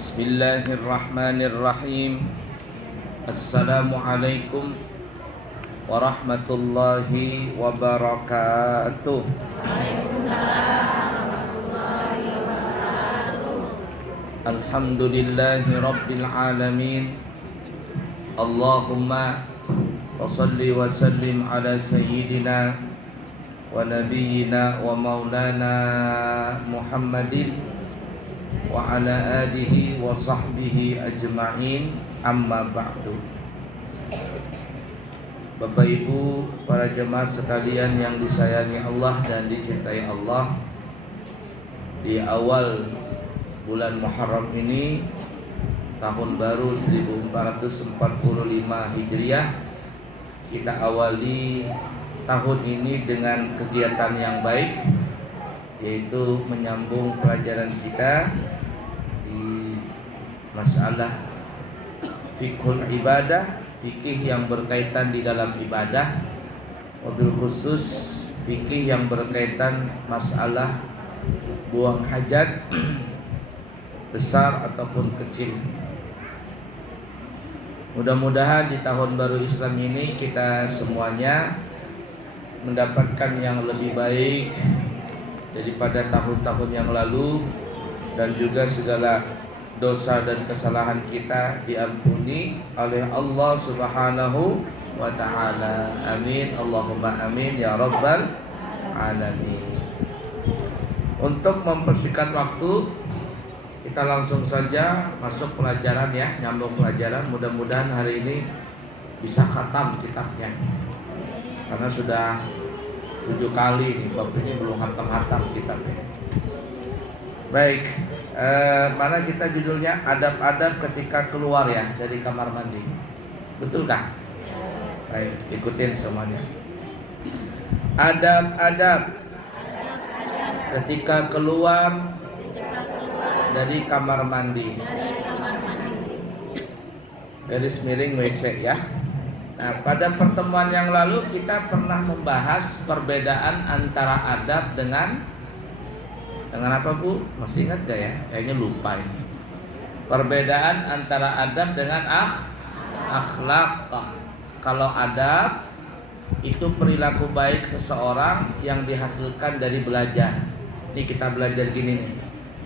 Bismillahirrahmanirrahim. Assalamualaikum warahmatullahi wabarakatuh. Alhamdulillahi rabbil alamin. Allahumma wa salli wa sallim ala sayyidina wa nabiyyina wa maulana Muhammadin wa ala alihi wa sahbihi ajma'in, amma ba'du. Bapak Ibu, para jemaah sekalian yang disayangi Allah dan dicintai Allah, di awal bulan Muharram ini, tahun baru 1445 Hijriah, kita awali tahun ini dengan kegiatan yang baik, yaitu menyambung pelajaran kita di masalah fiqhul ibadah, fikih yang berkaitan di dalam ibadah, wabil khusus fikih yang berkaitan masalah buang hajat besar ataupun kecil. Mudah-mudahan di tahun baru Islam ini kita semuanya mendapatkan yang lebih baik daripada tahun-tahun yang lalu, dan juga segala dosa dan kesalahan kita diampuni oleh Allah Subhanahu wa ta'ala. Amin, Allahumma amin ya rabbal alamin. Untuk mempersingkat waktu, kita langsung saja masuk pelajaran ya, nyambung pelajaran. Mudah-mudahan hari ini bisa khatam kitabnya, karena sudah 7 kali nih bab ini belum hatam-hatam kitabnya. Baik, mana kita judulnya adab-adab ketika keluar ya dari kamar mandi. Betulkah? Baik, ikutin semuanya. Adab-adab ketika keluar dari kamar mandi. Garis miring WC ya. Nah, pada pertemuan yang lalu kita pernah membahas perbedaan antara adab dengan apa Bu? Masih ingat gak ya? Kayaknya lupa ini. Perbedaan antara adab dengan akhlak. Kalau adab itu perilaku baik seseorang yang dihasilkan dari belajar. Ini kita belajar gini nih.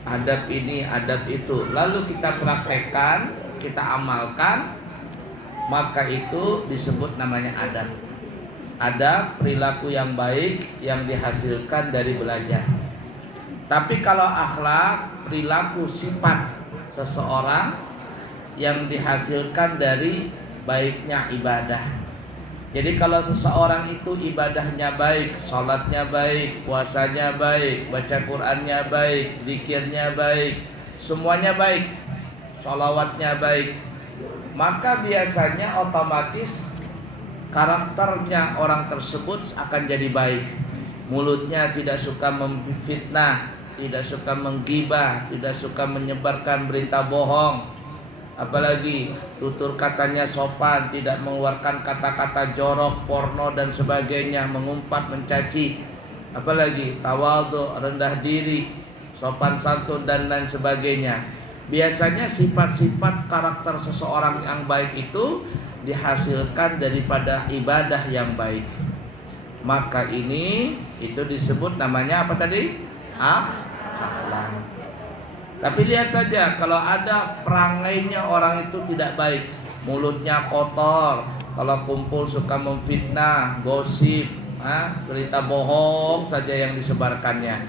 Adab ini, adab itu. Lalu kita praktekkan, kita amalkan, maka itu disebut namanya adab. Adab perilaku yang baik yang dihasilkan dari belajar. Tapi kalau akhlak, perilaku sifat seseorang yang dihasilkan dari baiknya ibadah. Jadi kalau seseorang itu ibadahnya baik, sholatnya baik, puasanya baik, baca Qur'annya baik, zikirnya baik, semuanya baik, sholawatnya baik, maka biasanya otomatis karakternya orang tersebut akan jadi baik. Mulutnya tidak suka memfitnah, tidak suka menggibah, tidak suka menyebarkan berita bohong, apalagi tutur katanya sopan, tidak mengeluarkan kata-kata jorok, porno dan sebagainya, mengumpat, mencaci, apalagi tawadhu, rendah diri, sopan santun dan lain sebagainya. Biasanya sifat-sifat karakter seseorang yang baik itu dihasilkan daripada ibadah yang baik. Maka ini itu disebut namanya apa tadi? Akhlak. Tapi lihat saja, kalau ada perangainya orang itu tidak baik, mulutnya kotor, kalau kumpul suka memfitnah, gosip, berita bohong saja yang disebarkannya.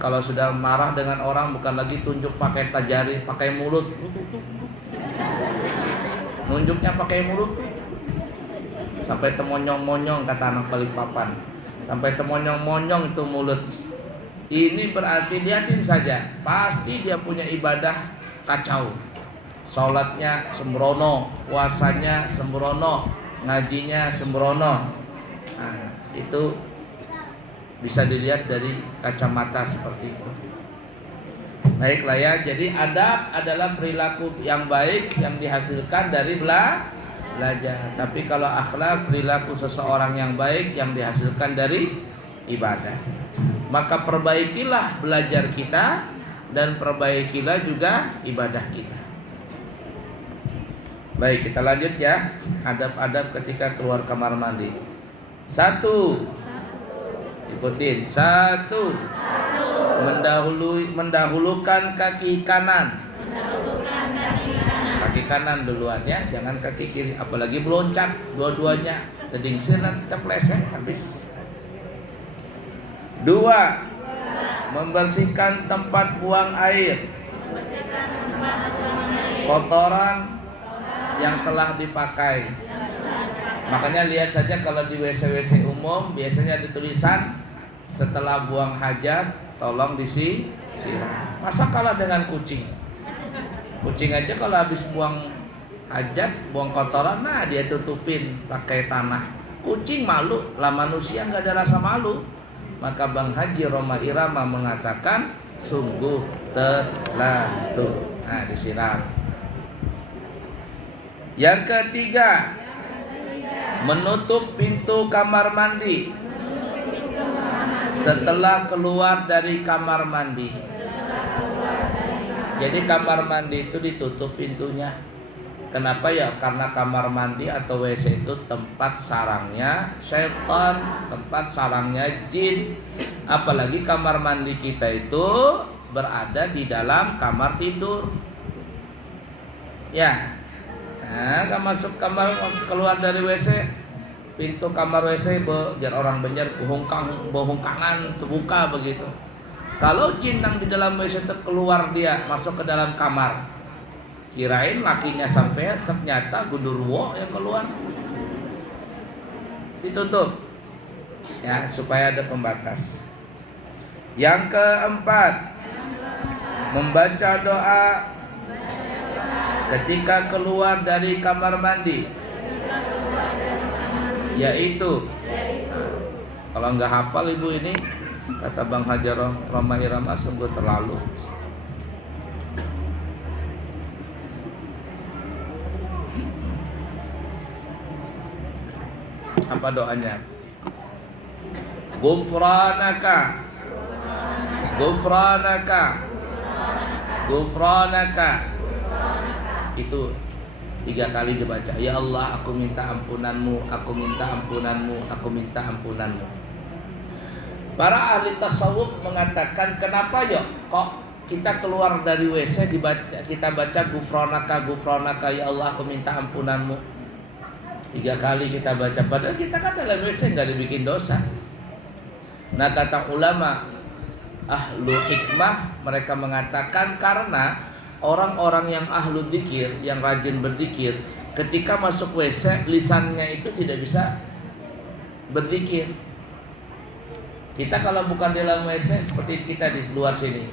Kalau sudah marah dengan orang, bukan lagi tunjuk pakai jari, pakai mulut. Nunjuknya pakai mulut tuh. Sampai temonyong-monyong kata anak Balikpapan. Sampai temonyong-monyong itu mulut. Ini berarti lihatin saja, pasti dia punya ibadah kacau. Sholatnya sembrono, puasanya sembrono, ngajinya sembrono. Nah, itu bisa dilihat dari kacamata seperti itu. Baiklah ya, jadi adab adalah perilaku yang baik yang dihasilkan dari belajar. Tapi kalau akhlak, perilaku seseorang yang baik yang dihasilkan dari ibadah. Maka perbaikilah belajar kita dan perbaikilah juga ibadah kita. Baik, kita lanjut ya. Adab-adab ketika keluar kamar mandi. 1. Ikutin. 1. Mendahulukan kaki kanan. Kaki kanan duluan ya, jangan kaki kiri. Apalagi meloncat dua-duanya, kedingsin nanti terpleset habis. 2. Membersihkan tempat buang air. Kotoran yang telah dipakai. Makanya lihat saja kalau di WC-WC umum biasanya ada tulisan setelah buang hajat tolong disiram. Masa kalah dengan kucing? Kucing aja kalau habis buang hajat, buang kotoran, nah dia tutupin pakai tanah. Kucing malu, lah manusia nggak ada rasa malu. Maka Bang Haji Roma Irama mengatakan sungguh terlalu. Nah, disiram. Yang ketiga, menutup pintu kamar mandi setelah keluar dari kamar mandi. Jadi kamar mandi itu ditutup pintunya. Kenapa ya? Karena kamar mandi atau WC itu tempat sarangnya setan, tempat sarangnya jin. Apalagi kamar mandi kita itu berada di dalam kamar tidur. Ya. Nah, masuk kamar, keluar dari WC, pintu kamar WC biar orang Banjar bohongkangan terbuka begitu. Kalau jin yang di dalam WC keluar dia masuk ke dalam kamar, kirain lakinya sampai ternyata gundurwo yang keluar. Ditutup ya supaya ada pembatas. Yang keempat, membaca doa ketika keluar dari kamar mandi, yaitu kalau nggak hafal ibu ini, kata Bang Haji Roma Irama sungguh terlalu. Apa doanya? Gufranaka, Gufranaka, Gufranaka. Itu 3 kali dibaca. Ya Allah, aku minta ampunanmu, aku minta ampunanmu, aku minta ampunanmu. Para ahli tasawuf mengatakan, kenapa ya kok kita keluar dari WC kita baca gufranaka, gufranaka, ya Allah aku minta ampunanmu. 3 kali kita baca, padahal kita kan dalam WC nggak dibikin dosa. Nah, kata ulama ahlu hikmah, mereka mengatakan karena orang-orang yang ahlu dzikir, yang rajin berzikir, ketika masuk WC lisannya itu tidak bisa berzikir. Kita kalau bukan di dalam WC seperti kita di luar sini,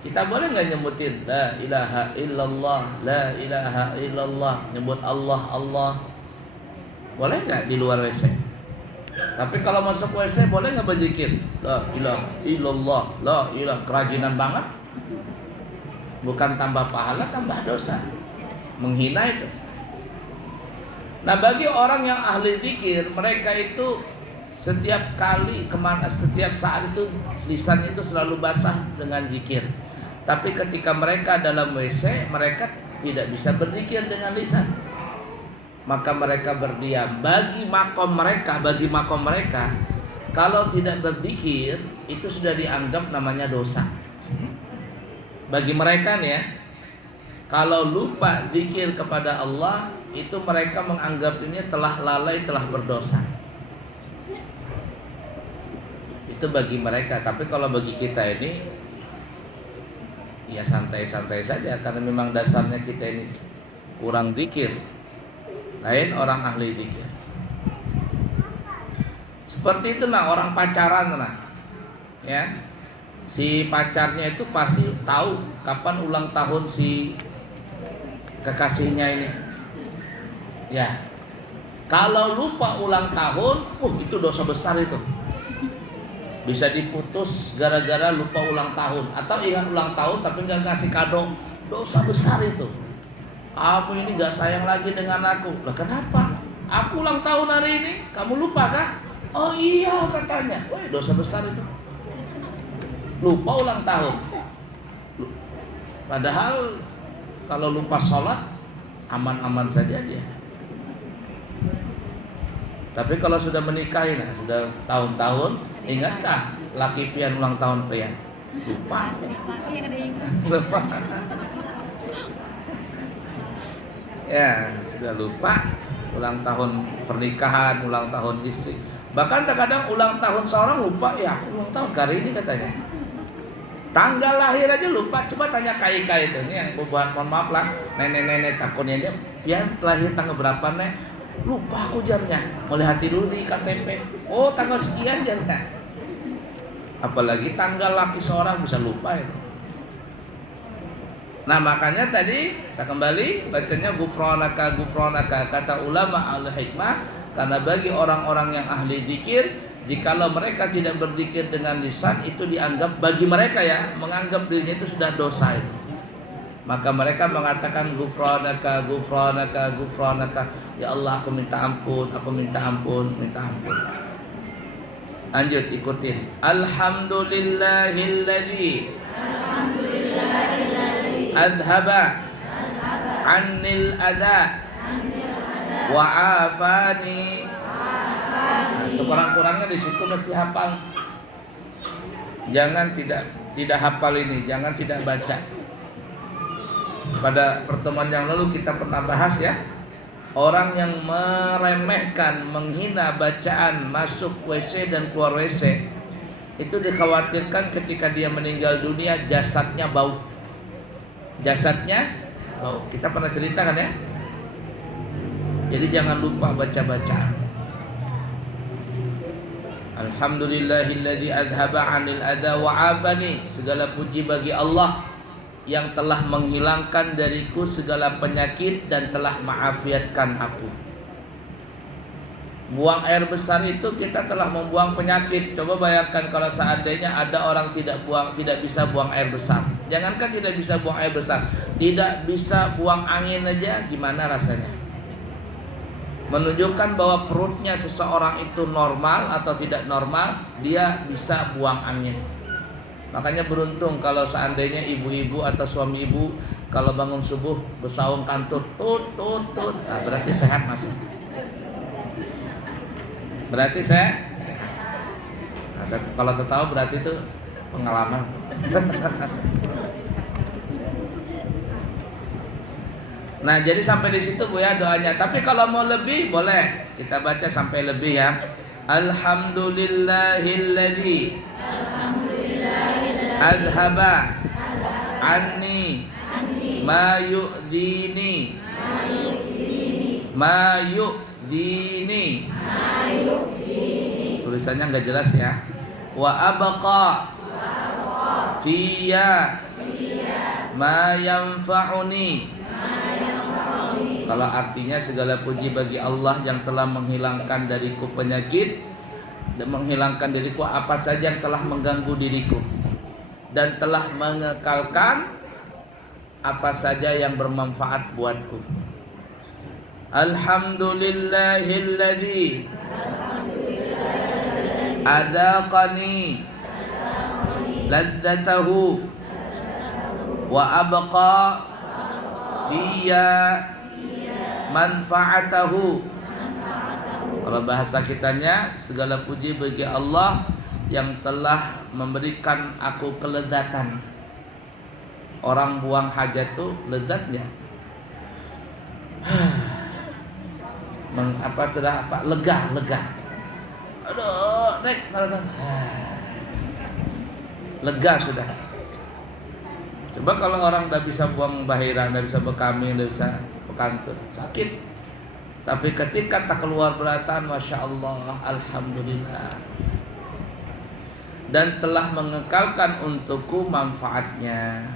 kita boleh nggak nyebutin la ilaha illallah, la ilaha illallah, nyebut Allah, Allah, boleh nggak di luar WC? Tapi kalau masuk WC boleh nggak berzikir la ilaha illallah, la ilaha, kerajinan banget. Bukan tambah pahala, tambah dosa, menghina itu. Nah, bagi orang yang ahli zikir, mereka itu setiap kali kemana, setiap saat itu lisan itu selalu basah dengan zikir. Tapi ketika mereka dalam WC, mereka tidak bisa berzikir dengan lisan. Maka mereka berdiam. Bagi makom mereka, kalau tidak berzikir itu sudah dianggap namanya dosa. Bagi mereka nih ya, kalau lupa zikir kepada Allah, itu mereka menganggap ini telah lalai, telah berdosa. Itu bagi mereka. Tapi kalau bagi kita ini, ya santai-santai saja, karena memang dasarnya kita ini kurang zikir. Lain orang ahli zikir. Seperti itu nah orang pacaran nah, ya. Si pacarnya itu pasti tahu kapan ulang tahun si kekasihnya ini. Ya. Kalau lupa ulang tahun, itu dosa besar itu. Bisa diputus gara-gara lupa ulang tahun, atau ingat ulang tahun tapi nggak ngasih kado, dosa besar itu. Kamu ini nggak sayang lagi dengan aku. Lah kenapa? Aku ulang tahun hari ini, kamu lupa kah? Oh iya katanya. Wah, dosa besar itu. Lupa ulang tahun. Padahal kalau lupa sholat aman-aman saja dia. Tapi kalau sudah menikahi, nah, sudah tahun-tahun, ingatkah laki pian ulang tahun pian? Lupa. Lupa. Ya, sudah lupa ulang tahun pernikahan, ulang tahun istri. Bahkan terkadang ulang tahun seorang lupa, ya aku ulang tahun hari ini katanya. Tanggal lahir aja lupa. Coba tanya kai-kai itu, ini yang buat, mohon maaf lah, nenek-nenek takutnya aja, pian lahir tanggal berapa nek? Lupa aku jamnya. Melihat dulu di KTP. Oh, tanggal sekian jamnya. Apalagi tanggal laki seorang bisa lupa itu. Nah, makanya tadi kita kembali bacanya gufranaka gufranaka, kata ulama al-hikmah, karena bagi orang-orang yang ahli zikir, jikalau mereka tidak berzikir dengan lisan, itu dianggap bagi mereka ya, menganggap dirinya itu sudah dosa itu. Maka mereka mengatakan gufranaka gufranaka gufranaka, ya Allah aku minta ampun, aku minta ampun, minta ampun. Lanjut ikutin. Alhamdulillahilladzi adhaba annil adha wa afani. Nah, sekurang-kurangnya di situ mesti hafal. Jangan tidak hafal ini, jangan tidak baca. Pada pertemuan yang lalu kita pernah bahas ya, orang yang meremehkan, menghina bacaan masuk WC dan keluar WC, itu dikhawatirkan ketika dia meninggal dunia jasadnya bau. Jasadnya bau. Kita pernah ceritakan ya. Jadi jangan lupa baca bacaan. Alhamdulillahilladzi adhaba 'anil adha wa 'afani. Segala puji bagi Allah yang telah menghilangkan dariku segala penyakit dan telah mengafiatkan aku. Buang air besar itu kita telah membuang penyakit. Coba bayangkan kalau seandainya ada orang tidak bisa buang air besar. Jangankan tidak bisa buang air besar, tidak bisa buang angin aja, gimana rasanya? Menunjukkan bahwa perutnya seseorang itu normal atau tidak normal, dia bisa buang angin. Makanya beruntung kalau seandainya ibu-ibu atau suami ibu kalau bangun subuh bersaung kantut tut tut tut, nah, berarti sehat masih. Berarti sehat. Nah, kalau tahu berarti itu pengalaman. Nah, jadi sampai di situ Bu ya doanya. Tapi kalau mau lebih boleh kita baca sampai lebih ya. Alhamdulillahilladzi adhaba anni ma yu'dini ma yu'dini. Tulisannya nggak jelas ya. Wa abqa fiyya ma yanfa'uni. Kalau artinya segala puji bagi Allah yang telah menghilangkan dariku penyakit dan menghilangkan diriku apa saja yang telah mengganggu diriku, dan telah mengekalkan apa saja yang bermanfaat buatku. Alhamdulillahilladzi adaqani ladzatahu wa abqa fiyya manfaatahu. Kalau bahasa kitanya, segala puji bagi Allah yang telah memberikan aku kelezatan. Orang buang hajat tuh lezatnya lega. Aduh, nek lega sudah. Coba kalau orang udah bisa buang bahira, udah bisa bekami, udah bisa bekantut, sakit. Tapi ketika tak keluar beratan, masya Allah, alhamdulillah, dan telah mengekalkan untukku manfaatnya.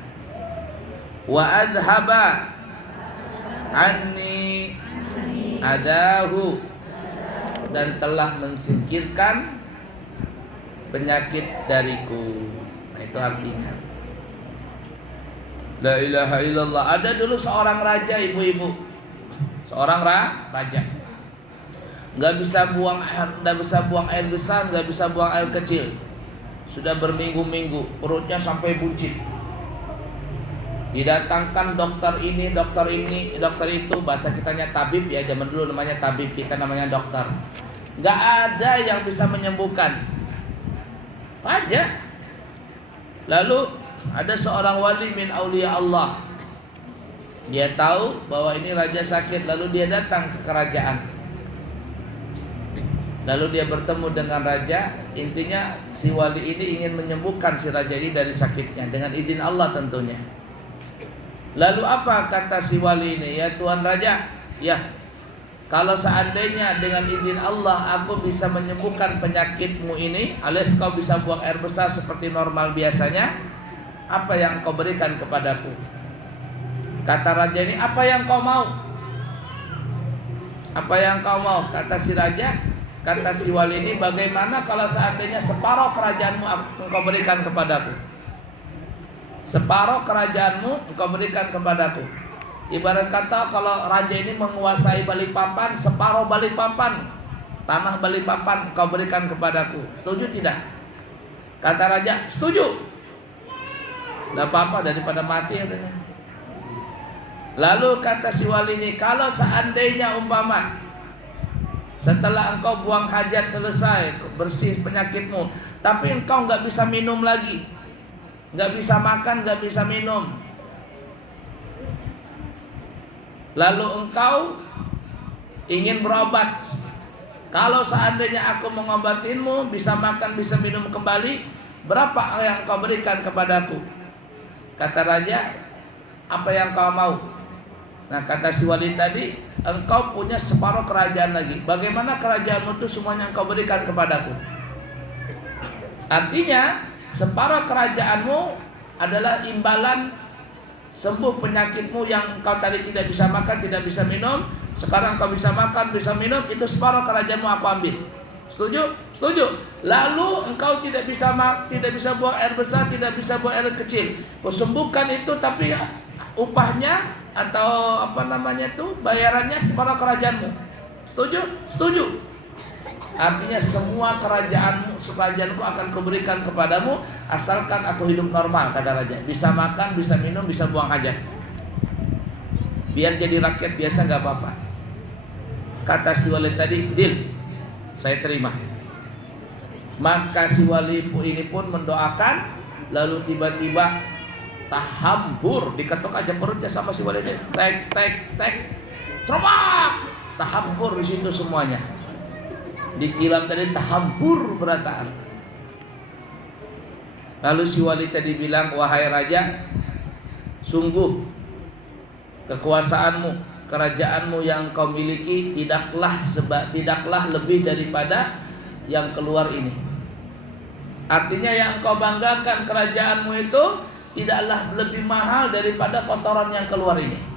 Wa adhaba anni adahu, dan telah mensingkirkan penyakit dariku. Nah, itu artinya la ilaha illallah. Ada dulu seorang raja, ibu-ibu, seorang raja nggak bisa buang air besar, nggak bisa buang air kecil. Sudah berminggu-minggu perutnya sampai buncit. Didatangkan dokter ini, dokter ini, dokter itu. Bahasa kitanya tabib ya, zaman dulu namanya tabib, kita namanya dokter. Gak ada yang bisa menyembuhkan. Aja. Lalu ada seorang wali min aulia Allah. Dia tahu bahwa ini raja sakit, lalu dia datang ke kerajaan. Lalu dia bertemu dengan raja. Intinya si wali ini ingin menyembuhkan si raja ini dari sakitnya dengan izin Allah tentunya. Lalu apa kata si wali ini? Ya Tuan Raja, ya kalau seandainya dengan izin Allah aku bisa menyembuhkan penyakitmu ini, alias kau bisa buang air besar seperti normal biasanya, apa yang kau berikan kepadaku? Kata raja ini, apa yang kau mau? Apa yang kau mau? Kata si raja, kata si wali ini, bagaimana kalau seandainya separuh kerajaanmu engkau berikan kepadaku? Separuh kerajaanmu engkau berikan kepadaku. Ibarat kata kalau raja ini menguasai Balikpapan, separuh Balikpapan, tanah Balikpapan engkau berikan kepadaku. Setuju tidak? Kata raja, setuju. Tidak apa-apa daripada mati katanya. Lalu kata si wali ini, kalau seandainya umpama setelah engkau buang hajat selesai, bersih penyakitmu, tapi engkau nggak bisa minum lagi, nggak bisa makan, nggak bisa minum, lalu engkau ingin berobat. Kalau seandainya aku mengobatinmu, bisa makan, bisa minum kembali, berapa yang kau berikan kepadaku? Kata raja, apa yang kau mau? Nah kata si wali tadi, engkau punya separuh kerajaan lagi. Bagaimana kerajaanmu itu semuanya engkau berikan kepadaku? Artinya separuh kerajaanmu adalah imbalan sembuh penyakitmu yang engkau tadi tidak bisa makan, tidak bisa minum. Sekarang engkau bisa makan, bisa minum, itu separuh kerajaanmu aku ambil. Setuju? Setuju. Lalu engkau tidak bisa tidak bisa buang air besar, tidak bisa buang air kecil. Kau sembuhkan itu, tapi upahnya atau apa namanya itu bayarannya separuh kerajaanmu. Setuju? Setuju. Artinya semua kerajaanku akan kuberikan kepadamu asalkan aku hidup normal, kata raja. Bisa makan, bisa minum, bisa buang hajat. Biar jadi rakyat biasa gak apa-apa. Kata si wali tadi, deal, saya terima. Maka si wali ini pun mendoakan. Lalu tiba-tiba tahambur, diketok aja perutnya sama si wali. Tek, tek, tek, serobak, tahambur di situ semuanya. Ditilam tadi tahambur berataan. Lalu si wali tadi bilang, wahai raja, sungguh kekuasaanmu, kerajaanmu yang kau miliki tidaklah lebih daripada yang keluar ini. Artinya yang kau banggakan kerajaanmu itu tidaklah lebih mahal daripada kotoran yang keluar ini.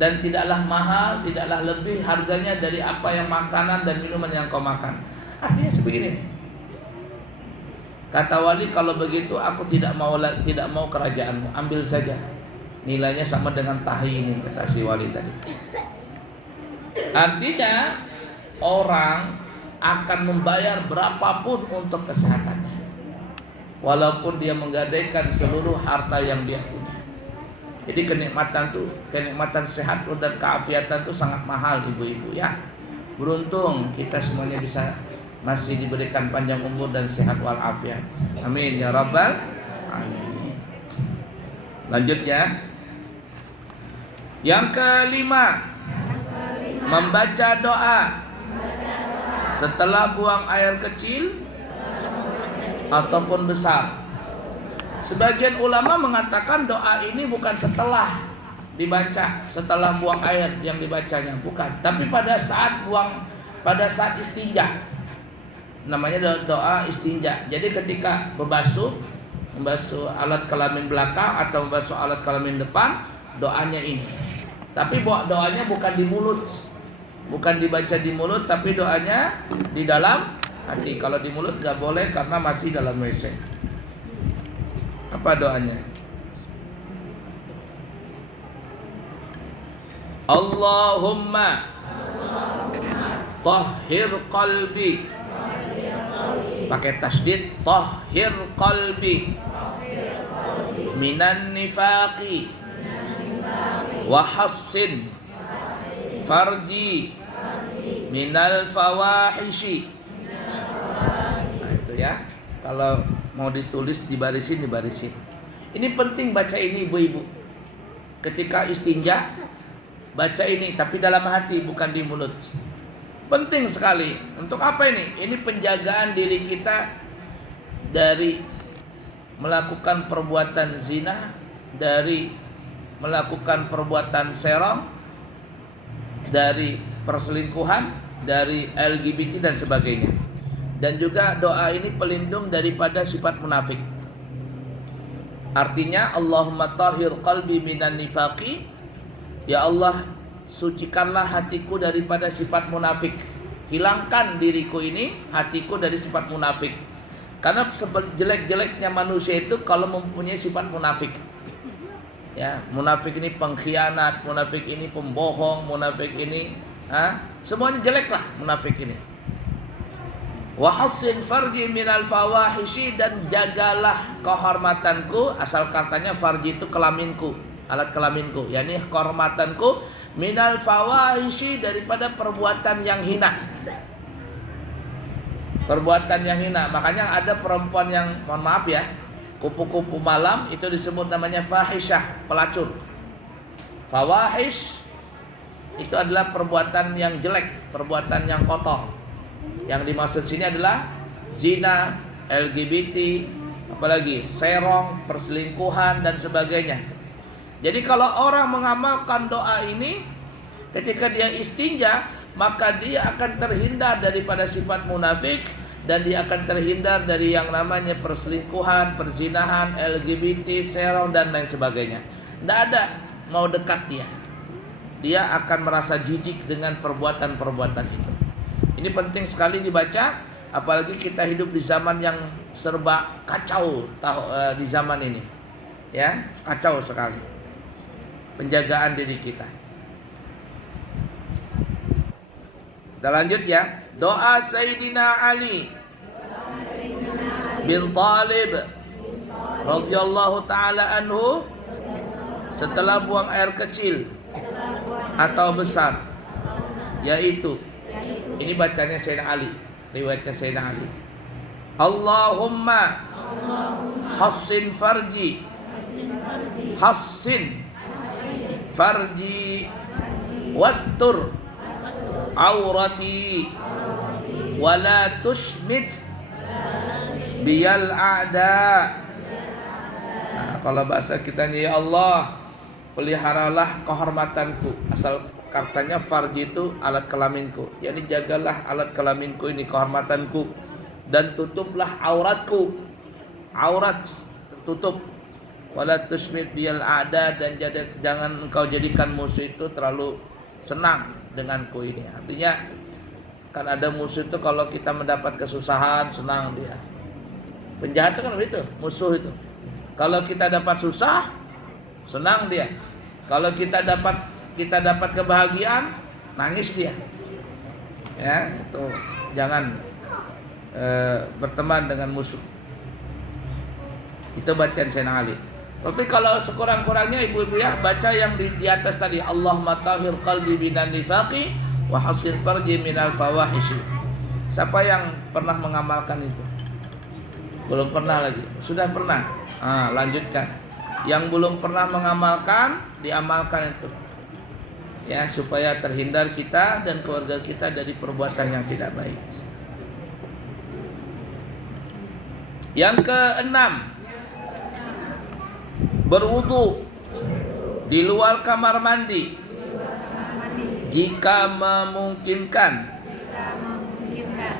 Dan tidaklah mahal, tidaklah lebih harganya dari apa yang makanan dan minuman yang kau makan. Artinya sebegini nih. Kata wali, kalau begitu aku tidak mau kerajaanmu, ambil saja. Nilainya sama dengan tahi ini, kata si wali tadi. Artinya orang akan membayar berapapun untuk kesehatannya, walaupun dia menggadaikan seluruh harta yang dia punya. Jadi kenikmatan sehat dan keafiatan itu sangat mahal ibu-ibu ya. Beruntung kita semuanya bisa masih diberikan panjang umur dan sehat walafiat. Amin ya rabbal alamin. Lanjut ya. Yang kelima, membaca doa setelah buang air kecil ataupun besar. Sebagian ulama mengatakan doa ini bukan setelah dibaca, setelah buang air yang dibacanya, bukan. Tapi pada saat istinja, namanya doa istinja. Jadi ketika membasuh alat kelamin belakang atau membasuh alat kelamin depan, doanya ini. Tapi doanya bukan di mulut, bukan dibaca di mulut, tapi doanya di dalam hati. Kalau di mulut nggak boleh karena masih dalam WC. Apa doanya? Allahumma tahhir qalbi, pakai tasdid, tahhir qalbi minan nifaqi wa hassin farji minal fawahishi. Nah itu ya, kalau mau ditulis dibarisin. Ini penting baca ini ibu-ibu. Ketika istinja baca ini, tapi dalam hati bukan di mulut. Penting sekali. Untuk apa ini? Ini penjagaan diri kita dari melakukan perbuatan zina, dari melakukan perbuatan serong, dari perselingkuhan, dari LGBT dan sebagainya. Dan juga doa ini pelindung daripada sifat munafik. Artinya Allahumma tahhir qalbi minan nifaqi, ya Allah sucikanlah hatiku daripada sifat munafik. Hilangkan diriku ini, hatiku dari sifat munafik. Karena jelek-jeleknya manusia itu kalau mempunyai sifat munafik. Ya, munafik ini pengkhianat, munafik ini pembohong, munafik ini semuanya jelek lah munafik ini. Wa hassin farji minal fawahishi, dan jagalah kehormatanku. Asal katanya farji itu kelaminku, alat kelaminku, yakni kehormatanku, minal fawahishi, daripada perbuatan yang hina. Perbuatan yang hina. Makanya ada perempuan yang, mohon maaf ya, kupu-kupu malam itu disebut namanya fahishah, pelacur. Fawahish itu adalah perbuatan yang jelek, perbuatan yang kotor. Yang dimaksud sini adalah zina, LGBT, apalagi serong, perselingkuhan dan sebagainya. Jadi kalau orang mengamalkan doa ini ketika dia istinja, maka dia akan terhindar daripada sifat munafik, dan dia akan terhindar dari yang namanya perselingkuhan, perzinahan, LGBT, serong dan lain sebagainya. Tidak ada mau dekat dia. Dia akan merasa jijik dengan perbuatan-perbuatan itu. Ini penting sekali dibaca, apalagi kita hidup di zaman yang serba kacau di zaman ini. Ya, kacau sekali. Penjagaan diri kita. Kita lanjut ya. Doa Sayyidina Ali bin Talib radhiyallahu taala anhu setelah buang air kecil atau besar, yaitu ini bacanya Sayyidina Ali, riwayatnya Sayyidina Ali. Allahumma hassin farji, hassin farji wastur aurati wala tushmit biyal a'da. Nah, kalau bahasa kitanya, ya Allah, peliharalah kehormatanku. Asal katanya farji itu alat kelaminku, yakni jagalah alat kelaminku ini, kehormatanku, dan tutuplah auratku. Aurat tutup. Wala tushmit biyal a'da, dan jangan engkau jadikan musuh itu terlalu senang denganku ini. Artinya kan ada musuh itu kalau kita mendapat kesusahan senang dia. Penjahat itu kan begitu, musuh itu. Kalau kita dapat susah senang dia. Kalau kita dapat kebahagiaan nangis dia. Ya, itu jangan berteman dengan musuh. Itu bacaan Sayyidina Ali. Tapi kalau sekurang-kurangnya ibu-ibu ya, baca yang di atas tadi, Allahumma tahhir qalbi minan nifaqi wa hassin farji minal fawahishi. Siapa yang pernah mengamalkan itu? Belum pernah lagi? Sudah pernah? Lanjutkan. Yang belum pernah mengamalkan, diamalkan itu. Ya, supaya terhindar kita dan keluarga kita dari perbuatan yang tidak baik. Yang keenam, berwudu di luar kamar mandi jika memungkinkan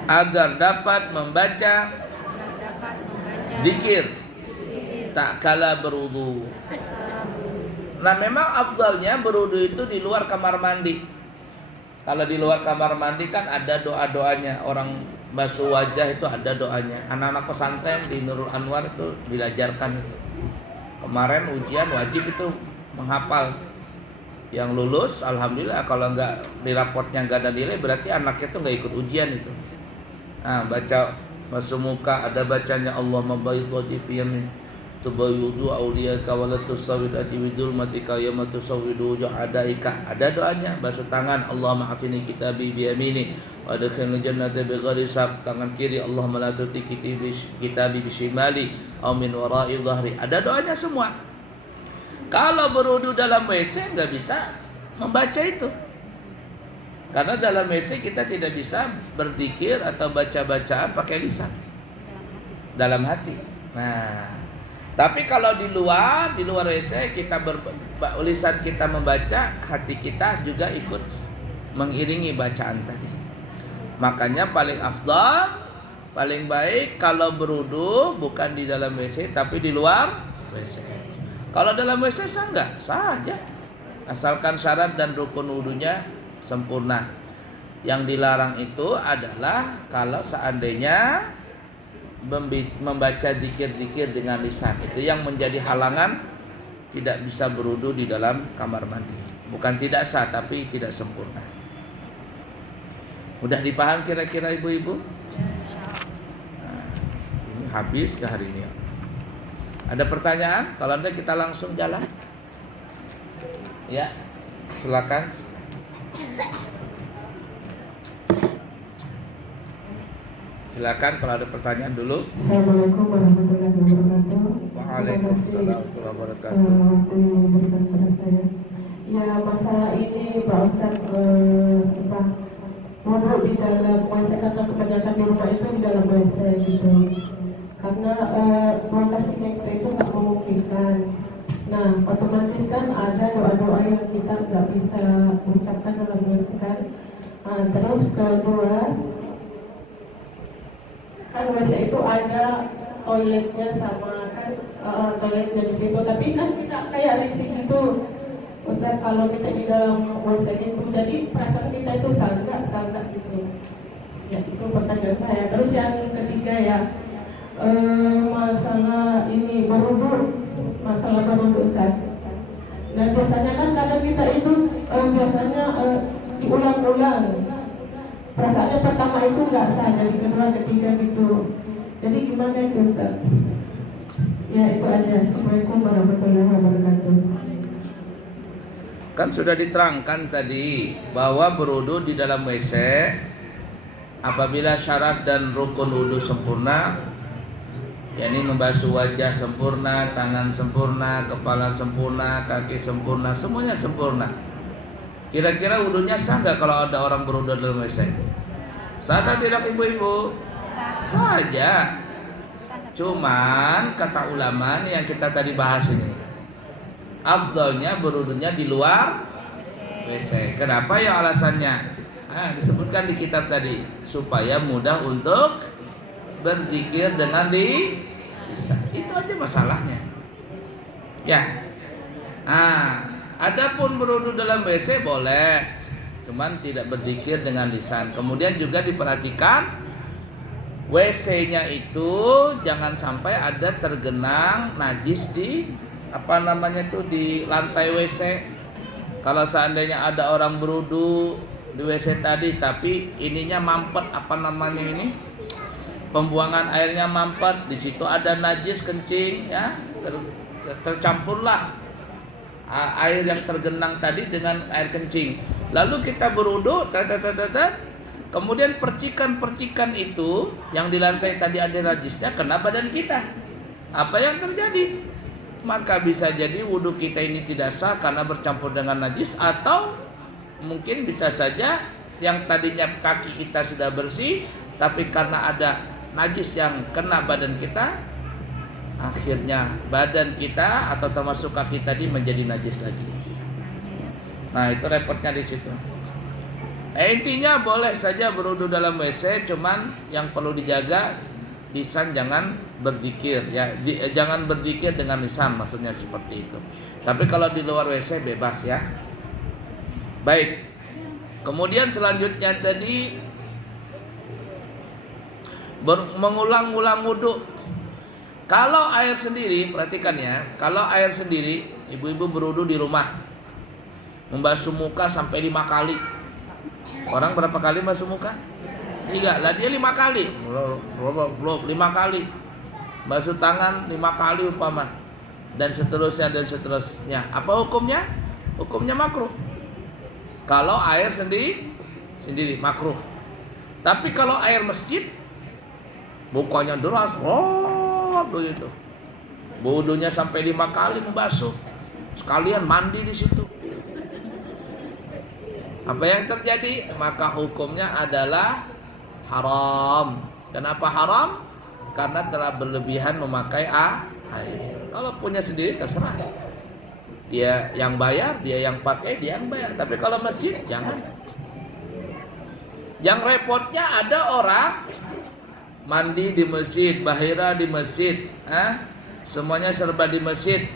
agar dapat membaca zikir tak kala berwudu. Nah, memang afdalnya berwudu itu di luar kamar mandi. Kalau di luar kamar mandi kan ada doa-doanya. Orang basuh wajah itu ada doanya. Anak-anak pesantren di Nurul Anwar itu diajarkan itu. Kemarin ujian wajib itu menghafal. Yang lulus alhamdulillah, kalau enggak di rapotnya enggak ada nilai berarti anaknya itu enggak ikut ujian itu. Nah, baca basuh muka ada bacanya Allahumma bayyid wajhi fi yamin tubayyudu awliyaka wa la tusawwid ajwidul matika yawma tusawwidu juhadaika. Ada doanya, basuh tangan Allahumma afini kitabi bi yamini wa adkhilni jannata bi ghairi hisab. Tangan kiri Allahumma la tuti kitabi bi shimali aw min wara'i dhahri. Ada doanya semua. Kalau berwudu dalam WC enggak bisa membaca itu. Karena dalam WC kita tidak bisa berzikir atau baca-bacaan pakai lisan, dalam hati. Nah, tapi kalau di luar WC kita lisan kita membaca, hati kita juga ikut mengiringi bacaan tadi. Makanya paling afdal, paling baik kalau berwudu bukan di dalam WC tapi di luar WC. Kalau dalam WC sah enggak? Sah aja. Asalkan syarat dan rukun wudunya sempurna. Yang dilarang itu adalah kalau seandainya membaca zikir-zikir dengan lisan. Itu yang menjadi halangan tidak bisa berwudu di dalam kamar mandi. Bukan tidak sah tapi tidak sempurna. Mudah dipaham kira-kira ibu-ibu? Nah, ini habis ke hari ini. Ada pertanyaan? Kalau ada kita langsung jalan. Ya, silakan. Silakan kalau ada pertanyaan dulu. Assalamualaikum warahmatullahi wabarakatuh. Waalaikumsalam warahmatullahi wabarakatuh. Waktu yang diberikan kepada saya. Ya, masalah ini Pak Ustadz, wudu di dalam WC, karena kebanyakan di rumah itu di dalam WC gitu. Karena lokasinya kita itu nggak memungkinkan. Nah, otomatis kan ada doa-doa yang kita nggak bisa ucapkan dalam WC kan. Terus kedua, kan WC itu ada toiletnya sama kan, toiletnya di situ. Tapi kan kita kayak risih gitu, Ustaz, kalau kita di dalam WC itu. Jadi perasaan kita itu sanggak gitu. Ya, itu pertanyaan saya. Terus yang ketiga ya, masalah ini masalah berwudu Ustaz. Dan biasanya kan kadang kita itu diulang-ulang. Perasaannya pertama itu nggak sah, jadi kedua, ketiga gitu. Jadi gimana itu Ustaz? Ya itu aja. Assalamualaikum warahmatullahi wabarakatuh. Kan sudah diterangkan tadi bahwa berwudu di dalam WC apabila syarat dan rukun wudu sempurna, yakni membasuh wajah sempurna, tangan sempurna, kepala sempurna, kaki sempurna, semuanya sempurna. Kira-kira wudunya sah nggak kalau ada orang berwudu dalam WC? Sah atau tidak ibu-ibu? Sah aja. Cuman kata ulama nih yang kita tadi bahas ini, afdalnya berwudunya di luar WC. Kenapa ya alasannya? Disebutkan di kitab tadi, supaya mudah untuk berzikir dengan lisan. Itu aja masalahnya. Ya. Adapun berwudu dalam WC boleh, cuman tidak berzikir dengan lisan. Kemudian juga diperhatikan WC-nya itu jangan sampai ada tergenang najis di di lantai WC. Kalau seandainya ada orang berwudu di WC tadi tapi ininya mampet, pembuangan airnya mampet, di situ ada najis kencing ya, tercampurlah air yang tergenang tadi dengan air kencing. Lalu kita berwudu, kemudian percikan-percikan itu yang di lantai tadi ada najisnya kena badan kita. Apa yang terjadi? Maka bisa jadi wudu kita ini tidak sah karena bercampur dengan najis, atau mungkin bisa saja yang tadinya kaki kita sudah bersih tapi karena ada najis yang kena badan kita, akhirnya badan kita atau termasuk kaki tadi menjadi najis lagi. Nah, itu repotnya di situ. Intinya boleh saja berwudu dalam WC, cuman yang perlu dijaga lisan jangan berzikir ya, jangan berzikir dengan lisan, maksudnya seperti itu. Tapi kalau di luar WC bebas ya. Baik. Kemudian selanjutnya tadi mengulang-ulang wudu. Kalau air sendiri, perhatikan ya, kalau air sendiri, ibu-ibu berwudu di rumah, membasuh muka sampai 5 kali. Orang berapa kali basuh muka? 3, lah dia 5 kali. 5 kali basuh tangan 5 kali umpama, dan seterusnya. Apa hukumnya? Hukumnya makruh. Kalau air sendiri makruh. Tapi kalau air masjid, bukanya deras, begitu. Wudunya sampai 5 kali membasuh, sekalian mandi di situ. Apa yang terjadi? Maka hukumnya adalah haram. Kenapa haram? Karena telah berlebihan memakai air. Kalau punya sendiri terserah. Dia yang bayar, dia yang pakai, dia yang bayar. Tapi kalau masjid jangan. Yang repotnya ada orang mandi di masjid, bahira di masjid, semuanya serba di masjid.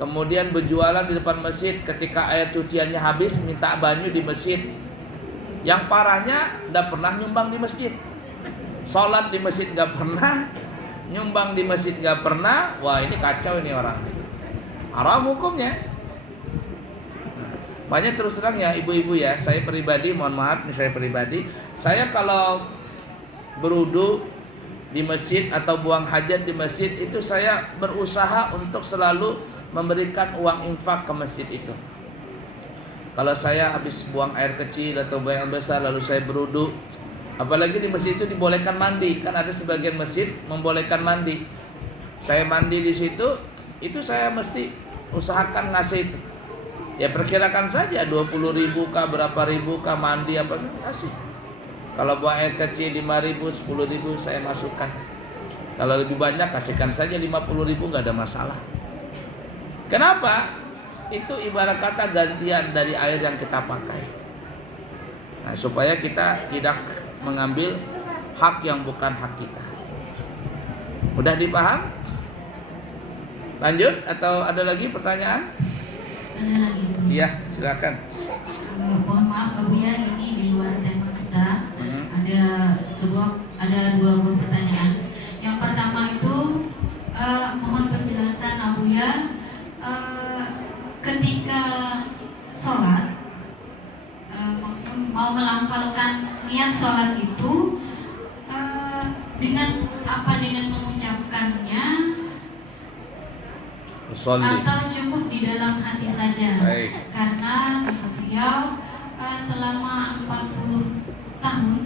Kemudian berjualan di depan masjid, ketika air cuciannya habis minta banyu di masjid. Yang parahnya tidak pernah nyumbang di masjid, sholat di masjid nggak pernah, nyumbang di masjid nggak pernah. Wah, ini kacau ini orang. Haram hukumnya. Banyak terus terang ya ibu-ibu ya, saya pribadi, mohon maaf nih, saya pribadi, saya kalau berudu di masjid atau buang hajat di masjid itu saya berusaha untuk selalu memberikan uang infak ke masjid itu. Kalau saya habis buang air kecil atau buang air besar lalu saya berudu, apalagi di masjid itu dibolehkan mandi, kan ada sebagian masjid membolehkan mandi. Saya mandi di situ, itu saya mesti usahakan ngasih itu. Ya perkirakan saja 20.000 kah, berapa ribu kah, mandi apa kasih. Kalau buang air kecil 5.000, 10.000 saya masukkan. Kalau lebih banyak kasihkan saja 50.000, nggak ada masalah. Kenapa? Itu ibarat kata gantian dari air yang kita pakai. Nah, supaya kita tidak mengambil hak yang bukan hak kita. Udah dipaham? Lanjut atau ada lagi pertanyaan? Ada lagi, Bu. Iya, silakan. Mohon maaf, Bu ya, ini di luar tema kita. Ada dua buah pertanyaan. Yang pertama itu mohon penjelasan Abu ya, ketika sholat, maksudnya mau melafalkan niat sholat itu dengan apa? Dengan mengucapkannya atau cukup di dalam hati saja? Baik. Karena beliau selama 40 tahun,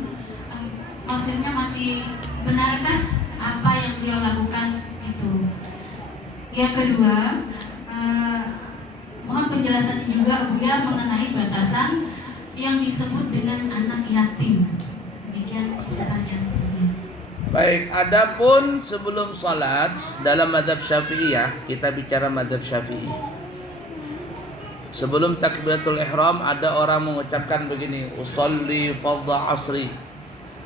maksudnya masih benarkah apa yang beliau lakukan itu? Yang kedua, mohon penjelasannya juga Bu ya mengenai batasan yang disebut dengan anak yatim. Demikian pertanyaan. Baik, adapun sebelum salat dalam mazhab Syafi'iyah, kita bicara mazhab Syafi'i. Sebelum takbiratul ihram ada orang mengucapkan begini, usolli fardha asri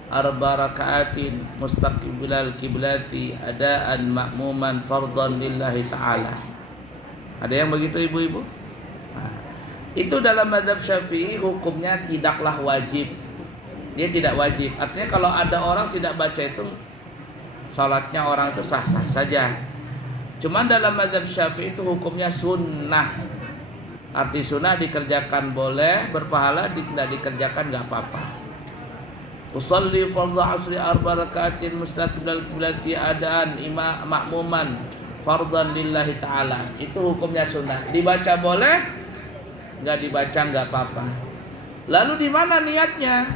arba rakaatin mustaqbilal kiblati adaan ma'muman fardhan lillahi ta'ala. Ada yang begitu ibu-ibu? Nah, itu dalam mazhab Syafi'i hukumnya tidaklah wajib. Dia tidak wajib. Artinya kalau ada orang tidak baca itu, salatnya orang itu sah-sah saja. Cuman dalam mazhab Syafi'i itu hukumnya sunnah. Arti sunnah dikerjakan boleh, berpahala, tidak dikerjakan nggak apa-apa. Usolli fardha asri arba rakaatin mustaqbilal qiblati adaan ma'muman fardhan lillahi ta'ala. Itu hukumnya sunnah. Dibaca boleh, nggak dibaca nggak apa-apa. Lalu di mana niatnya?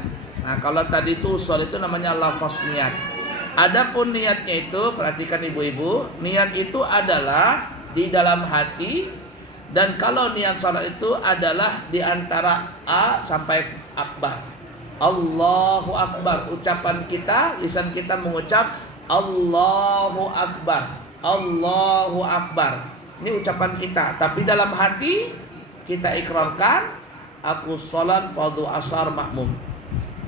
Nah, kalau tadi itu usul itu namanya lafaz niat. Adapun niatnya itu, perhatikan ibu-ibu, niat itu adalah di dalam hati, dan kalau niat salat itu adalah di antara A sampai akbar. Allahu Akbar, ucapan kita, lisan kita mengucap Allahu Akbar, Allahu Akbar. Ini ucapan kita, tapi dalam hati kita ikrarkan aku salat fardhu asar makmum.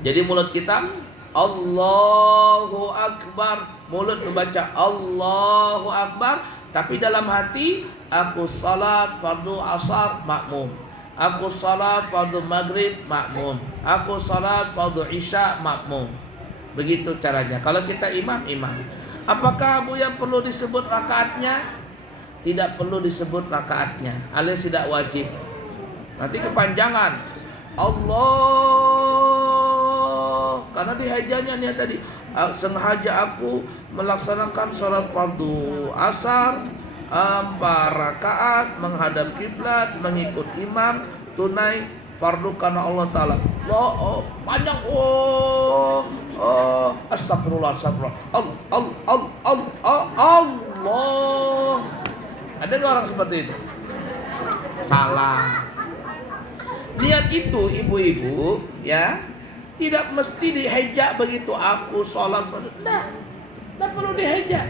Jadi mulut kita Allahu Akbar, mulut membaca Allahu Akbar, tapi dalam hati aku salat fardhu asar makmum, aku salat fardhu maghrib makmum, aku salat fardhu isya makmum. Begitu caranya. Kalau kita imam. Apakah Bu yang perlu disebut rakaatnya? Tidak perlu disebut rakaatnya, alias tidak wajib. Nanti kepanjangan Allah, karena di hajanya nih tadi sengaja aku melaksanakan sholat fardu asar 4 rakaat menghadap kiblat, mengikut imam, tunai fardu karena Allah Ta'ala. Banyak astagfirullah, Allah. Ada nggak orang seperti itu? Salah. Niat itu ibu-ibu ya tidak mesti diheja begitu aku sholat. Tidak perlu diheja.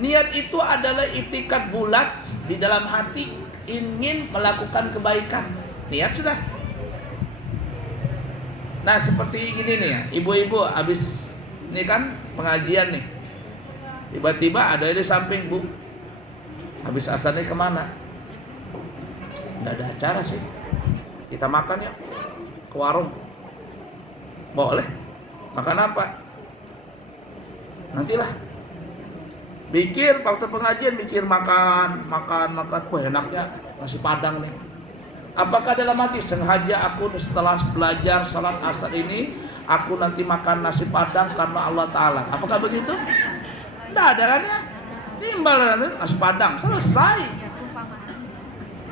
Niat itu adalah itikad bulat di dalam hati ingin melakukan kebaikan. Niat sudah. Nah seperti gini nih ya, ibu-ibu habis ini kan pengajian nih, tiba-tiba ada di samping, Bu, habis asar nih kemana? Nggak ada acara sih, kita makan ya ke warung. Boleh. Makan apa? Nantilah. Pikir waktu pengajian, pikir makan. Wah enaknya nasi padang nih. Apakah dalam hati sengaja aku setelah belajar salat asar ini aku nanti makan nasi padang karena Allah Ta'ala? Apakah begitu? Tidak ada kan ya? Timbal nanti nasi padang, selesai.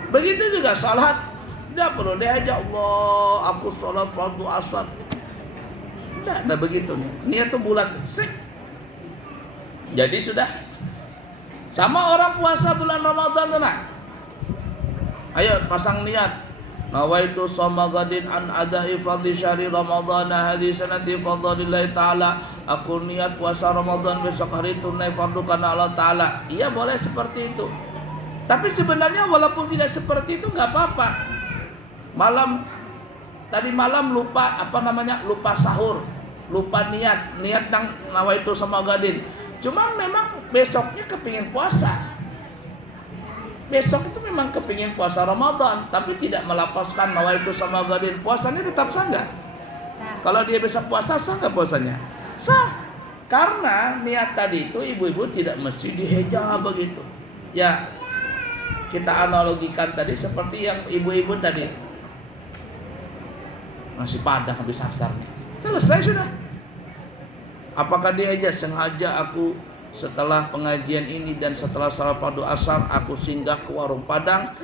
Begitu juga salat. Tidak perlu diajak Allah aku salat fardu asar. Tidak ada begitu nih. Niat itu bulat. Jadi sudah. Sama orang puasa bulan Ramadan tuh nah. Ayo pasang niat. Nawaitu shoma ghadin an adai fardhi syahri Ramadan hadhihi sanati fadlillahi ta'ala. Aku niat puasa Ramadan besok hari tunai fardu karena Allah Ta'ala. Iya boleh seperti itu. Tapi sebenarnya walaupun tidak seperti itu enggak apa-apa. Tadi malam lupa lupa sahur, lupa niat nang nawaitu shoma ghadin. Cuman memang besoknya kepingin puasa. Besok itu memang kepingin puasa Ramadan, tapi tidak melafazkan nawaitu shoma ghadin. Puasanya tetap sah nggak? Kalau dia besok puasa, sah nggak puasanya? Sah. Karena niat tadi itu ibu-ibu tidak mesti diheja begitu. Ya, kita analogikan tadi seperti yang ibu-ibu tadi. Nasi padang habis asar. Selesai sudah. Apakah dia aja sengaja aku setelah pengajian ini dan setelah salat fardu asar aku singgah ke warung Padang,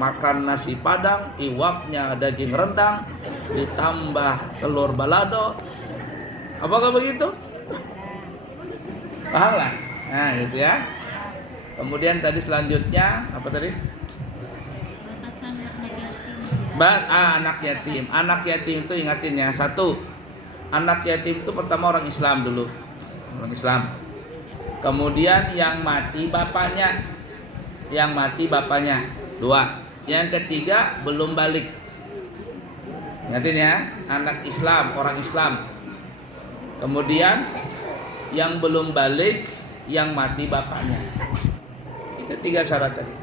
makan nasi padang, iwaknya daging rendang ditambah telur balado. Apakah begitu? Paham lah? Nah gitu ya. Kemudian tadi selanjutnya apa tadi? Anak yatim. Anak yatim itu ingatin ya. Satu, anak yatim itu pertama orang Islam dulu. Orang Islam. Kemudian yang mati bapaknya. Yang mati bapaknya. 2. Yang ketiga belum balik. Ingatin ya, anak Islam, orang Islam. Kemudian yang belum balik, yang mati bapaknya. Itu 3 syarat tadi.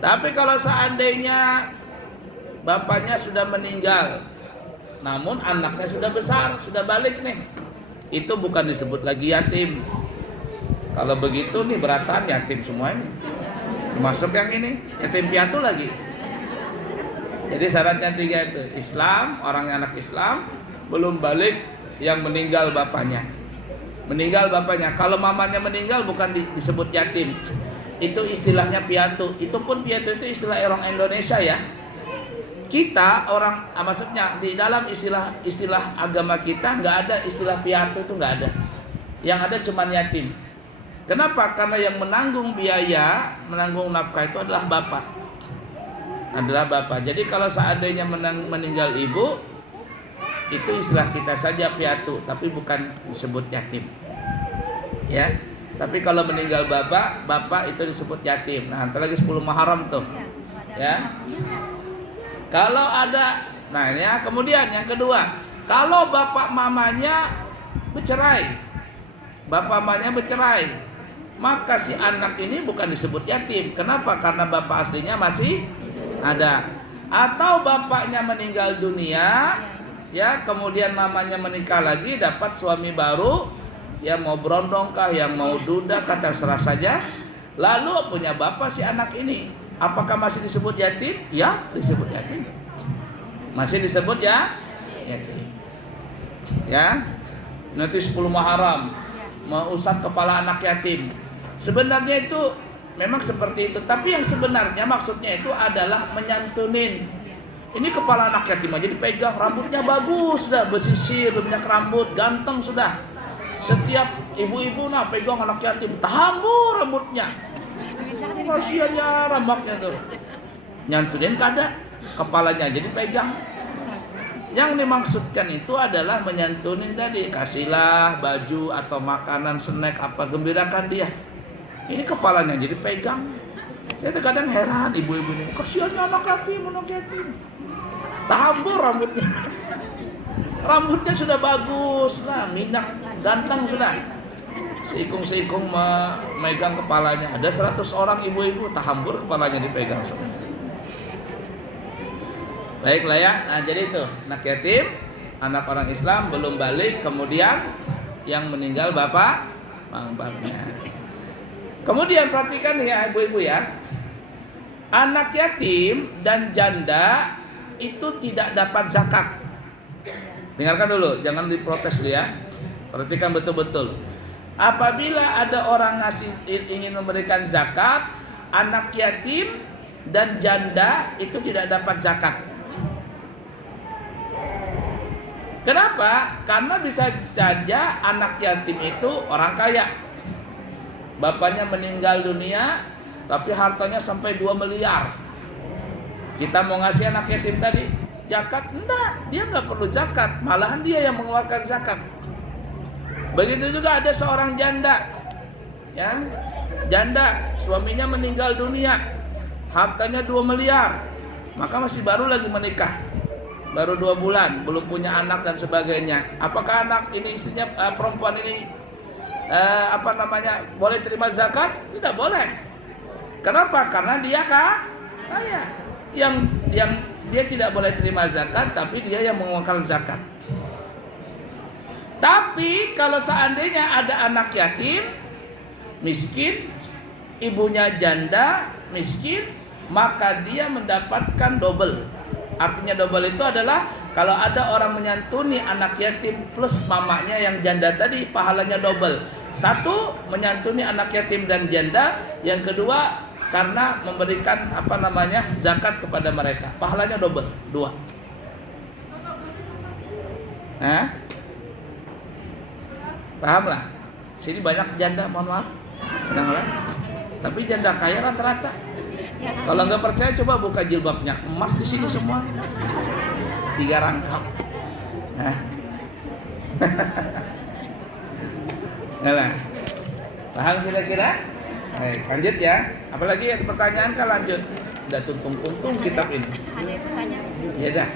Tapi kalau seandainya bapaknya sudah meninggal, namun anaknya sudah besar, sudah balik nih, itu bukan disebut lagi yatim. Kalau begitu nih beratan yatim semua ini. Termasuk yang ini, yatim piatu lagi. Jadi syaratnya 3 itu, Islam, orang anak Islam, belum balik, yang meninggal bapaknya. Meninggal bapaknya. Kalau mamanya meninggal bukan disebut yatim. Itu istilahnya piatu. Itu pun piatu itu istilah orang Indonesia ya. Kita orang, maksudnya di dalam istilah agama kita nggak ada istilah piatu, itu nggak ada. Yang ada cuma yatim. Kenapa? Karena yang menanggung biaya, menanggung nafkah itu adalah bapak. Jadi kalau seandainya meninggal ibu, itu istilah kita saja piatu, tapi bukan disebut yatim. Ya. Tapi kalau meninggal bapak itu disebut yatim. Nah, nanti lagi 10 Muharram tuh. Ya. Kalau ada, nah ya, kemudian yang kedua, kalau bapak mamanya bercerai, maka si anak ini bukan disebut yatim. Kenapa? Karena bapak aslinya masih ada. Atau bapaknya meninggal dunia, ya, kemudian mamanya menikah lagi, dapat suami baru, ya mau berondong kah, yang mau duda kah, terserah saja. Lalu punya bapak si anak ini. Apakah masih disebut yatim? Ya, disebut yatim. Masih disebut ya yatim. Ya. nanti 10 Muharram mengusap kepala anak yatim. Sebenarnya itu memang seperti itu, tapi yang sebenarnya maksudnya itu adalah menyantunin. Ini kepala anak yatim aja dipegang, rambutnya bagus sudah, bersisir, berminyak rambut, ganteng sudah. Setiap ibu-ibu nah pegang anak yatim, tahambur rambutnya. Kasiannya rambaknya tuh. Nyantunin kada, kepalanya aja dipegang. Yang dimaksudkan itu adalah menyantunin tadi, kasihlah baju atau makanan, snack apa, gembirakan dia. Ini kepalanya jadi pegang. Saya kadang heran ibu-ibu ini, kasihannya anak yatim. Tahambur rambutnya. Rambutnya sudah bagus, nah minyak ganteng sudah. Seikung-seikung memegang kepalanya. Ada 100 orang ibu-ibu tahambur kepalanya dipegang. Baiklah ya. Nah, jadi itu anak yatim, anak orang Islam belum balik, kemudian yang meninggal bapaknya. Kemudian perhatikan ya ibu-ibu ya. Anak yatim dan janda itu tidak dapat zakat. Dengarkan dulu, jangan diprotes dulu ya. Perhatikan betul-betul. Apabila ada orang ingin memberikan zakat, anak yatim dan janda itu tidak dapat zakat. Kenapa? Karena bisa saja anak yatim itu orang kaya. Bapaknya meninggal dunia, tapi hartanya sampai 2 miliar. Kita mau ngasih anak yatim tadi zakat? Enggak, dia nggak perlu zakat. Malahan dia yang mengeluarkan zakat. Begitu juga ada seorang janda, ya, janda suaminya meninggal dunia, hartanya 2 miliar, maka masih baru lagi menikah, baru 2 bulan, belum punya anak dan sebagainya. Apakah anak ini istrinya perempuan ini boleh terima zakat? Tidak boleh. Kenapa? Karena dia kaya. Yang dia tidak boleh terima zakat, tapi dia yang mengeluarkan zakat. Tapi kalau seandainya ada anak yatim miskin, ibunya janda miskin, maka dia mendapatkan double. Artinya double itu adalah kalau ada orang menyantuni anak yatim plus mamanya yang janda tadi, pahalanya double. Satu, menyantuni anak yatim dan janda. Yang kedua, karena memberikan zakat kepada mereka, pahalanya double, 2. Paham lah? Sini banyak janda, mohon maaf. Tapi janda kaya rata-rata. Kalau nggak percaya coba buka jilbabnya, emas di sini semua. 3 rangkap. Nah, paham kira-kira? Baik, lanjut ya. Apalagi ada pertanyaan kan lanjut. Udah tuntung-tuntung kitab ini. Ada yang bertanya? Iya dah.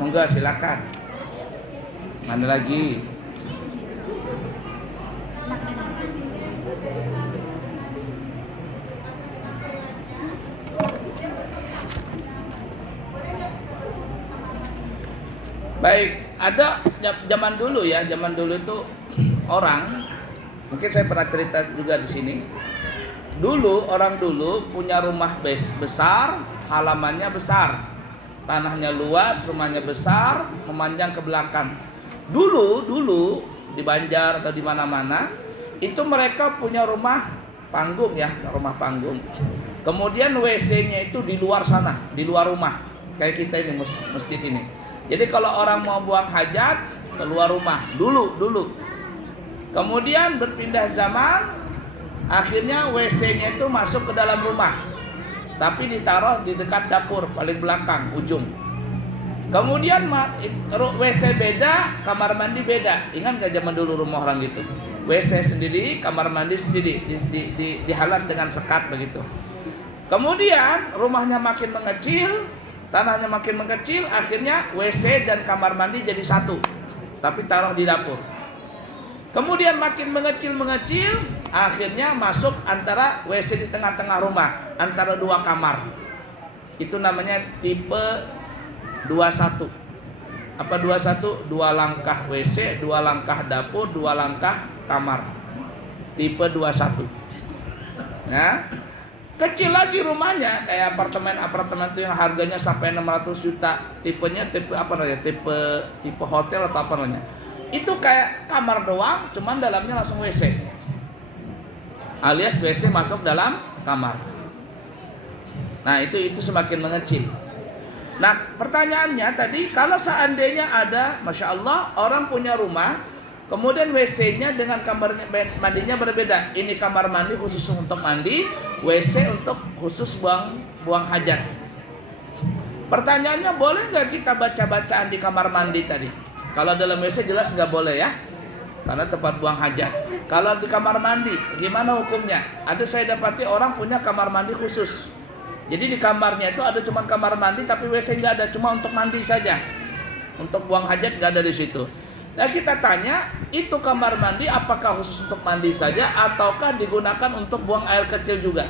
Monggo silakan. Mana lagi? Baik, ada zaman dulu ya, zaman dulu itu orang, mungkin saya pernah cerita juga di sini. Dulu orang dulu punya rumah besar, halamannya besar, tanahnya luas, rumahnya besar, memanjang ke belakang. Dulu di Banjar atau di mana-mana itu mereka punya rumah panggung ya, rumah panggung. Kemudian WC-nya itu di luar sana, di luar rumah, kayak kita ini masjid ini. Jadi kalau orang mau buang hajat keluar rumah dulu. Kemudian berpindah zaman, akhirnya WC-nya itu masuk ke dalam rumah, tapi ditaruh di dekat dapur paling belakang ujung. Kemudian WC beda, kamar mandi beda. Ingat gak zaman dulu rumah orang gitu? WC sendiri, kamar mandi sendiri, dihalat dengan sekat begitu. Kemudian rumahnya makin mengecil, tanahnya makin mengecil, akhirnya WC dan kamar mandi jadi satu, tapi taruh di dapur. Kemudian makin mengecil, akhirnya masuk antara WC di tengah-tengah rumah, antara 2 kamar. Itu namanya tipe 21. Apa 21? 2 langkah WC, 2 langkah dapur, 2 langkah kamar. Tipe 21. Nah, kecil lagi rumahnya, kayak apartemen itu yang harganya sampai 600 juta. Tipenya tipe apa namanya? Tipe hotel atau apa namanya? itu kayak kamar doang, cuman dalamnya langsung WC. Alias WC masuk dalam kamar. Nah, itu semakin mengecil. Nah, pertanyaannya tadi, kalau seandainya ada, Masya Allah, orang punya rumah, kemudian WC-nya dengan kamar mandinya berbeda. Ini kamar mandi khusus untuk mandi, WC untuk khusus buang hajat. Pertanyaannya, boleh nggak kita baca-bacaan di kamar mandi tadi? Kalau dalam WC jelas nggak boleh ya, karena tempat buang hajat. Kalau di kamar mandi, gimana hukumnya? Ada saya dapati orang punya kamar mandi khusus. Jadi di kamarnya itu ada cuma kamar mandi, tapi WC nggak ada, cuma untuk mandi saja. Untuk buang hajat nggak ada di situ. Nah, kita tanya, itu kamar mandi apakah khusus untuk mandi saja ataukah digunakan untuk buang air kecil juga?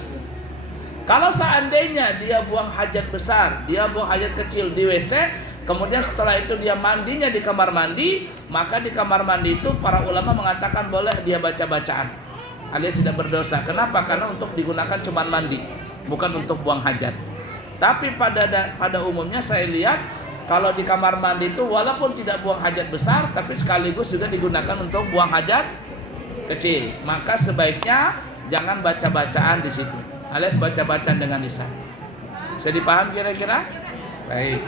Kalau seandainya dia buang hajat besar, dia buang hajat kecil di WC, kemudian setelah itu dia mandinya di kamar mandi, maka di kamar mandi itu para ulama mengatakan boleh dia baca-bacaan, alias tidak berdosa. Kenapa? Karena untuk digunakan cuma mandi, bukan untuk buang hajat. Tapi pada umumnya saya lihat kalau di kamar mandi itu walaupun tidak buang hajat besar, tapi sekaligus juga digunakan untuk buang hajat kecil. Maka sebaiknya jangan baca-bacaan di situ, alias baca-bacaan dengan lisan. Bisa dipaham kira-kira? Baik.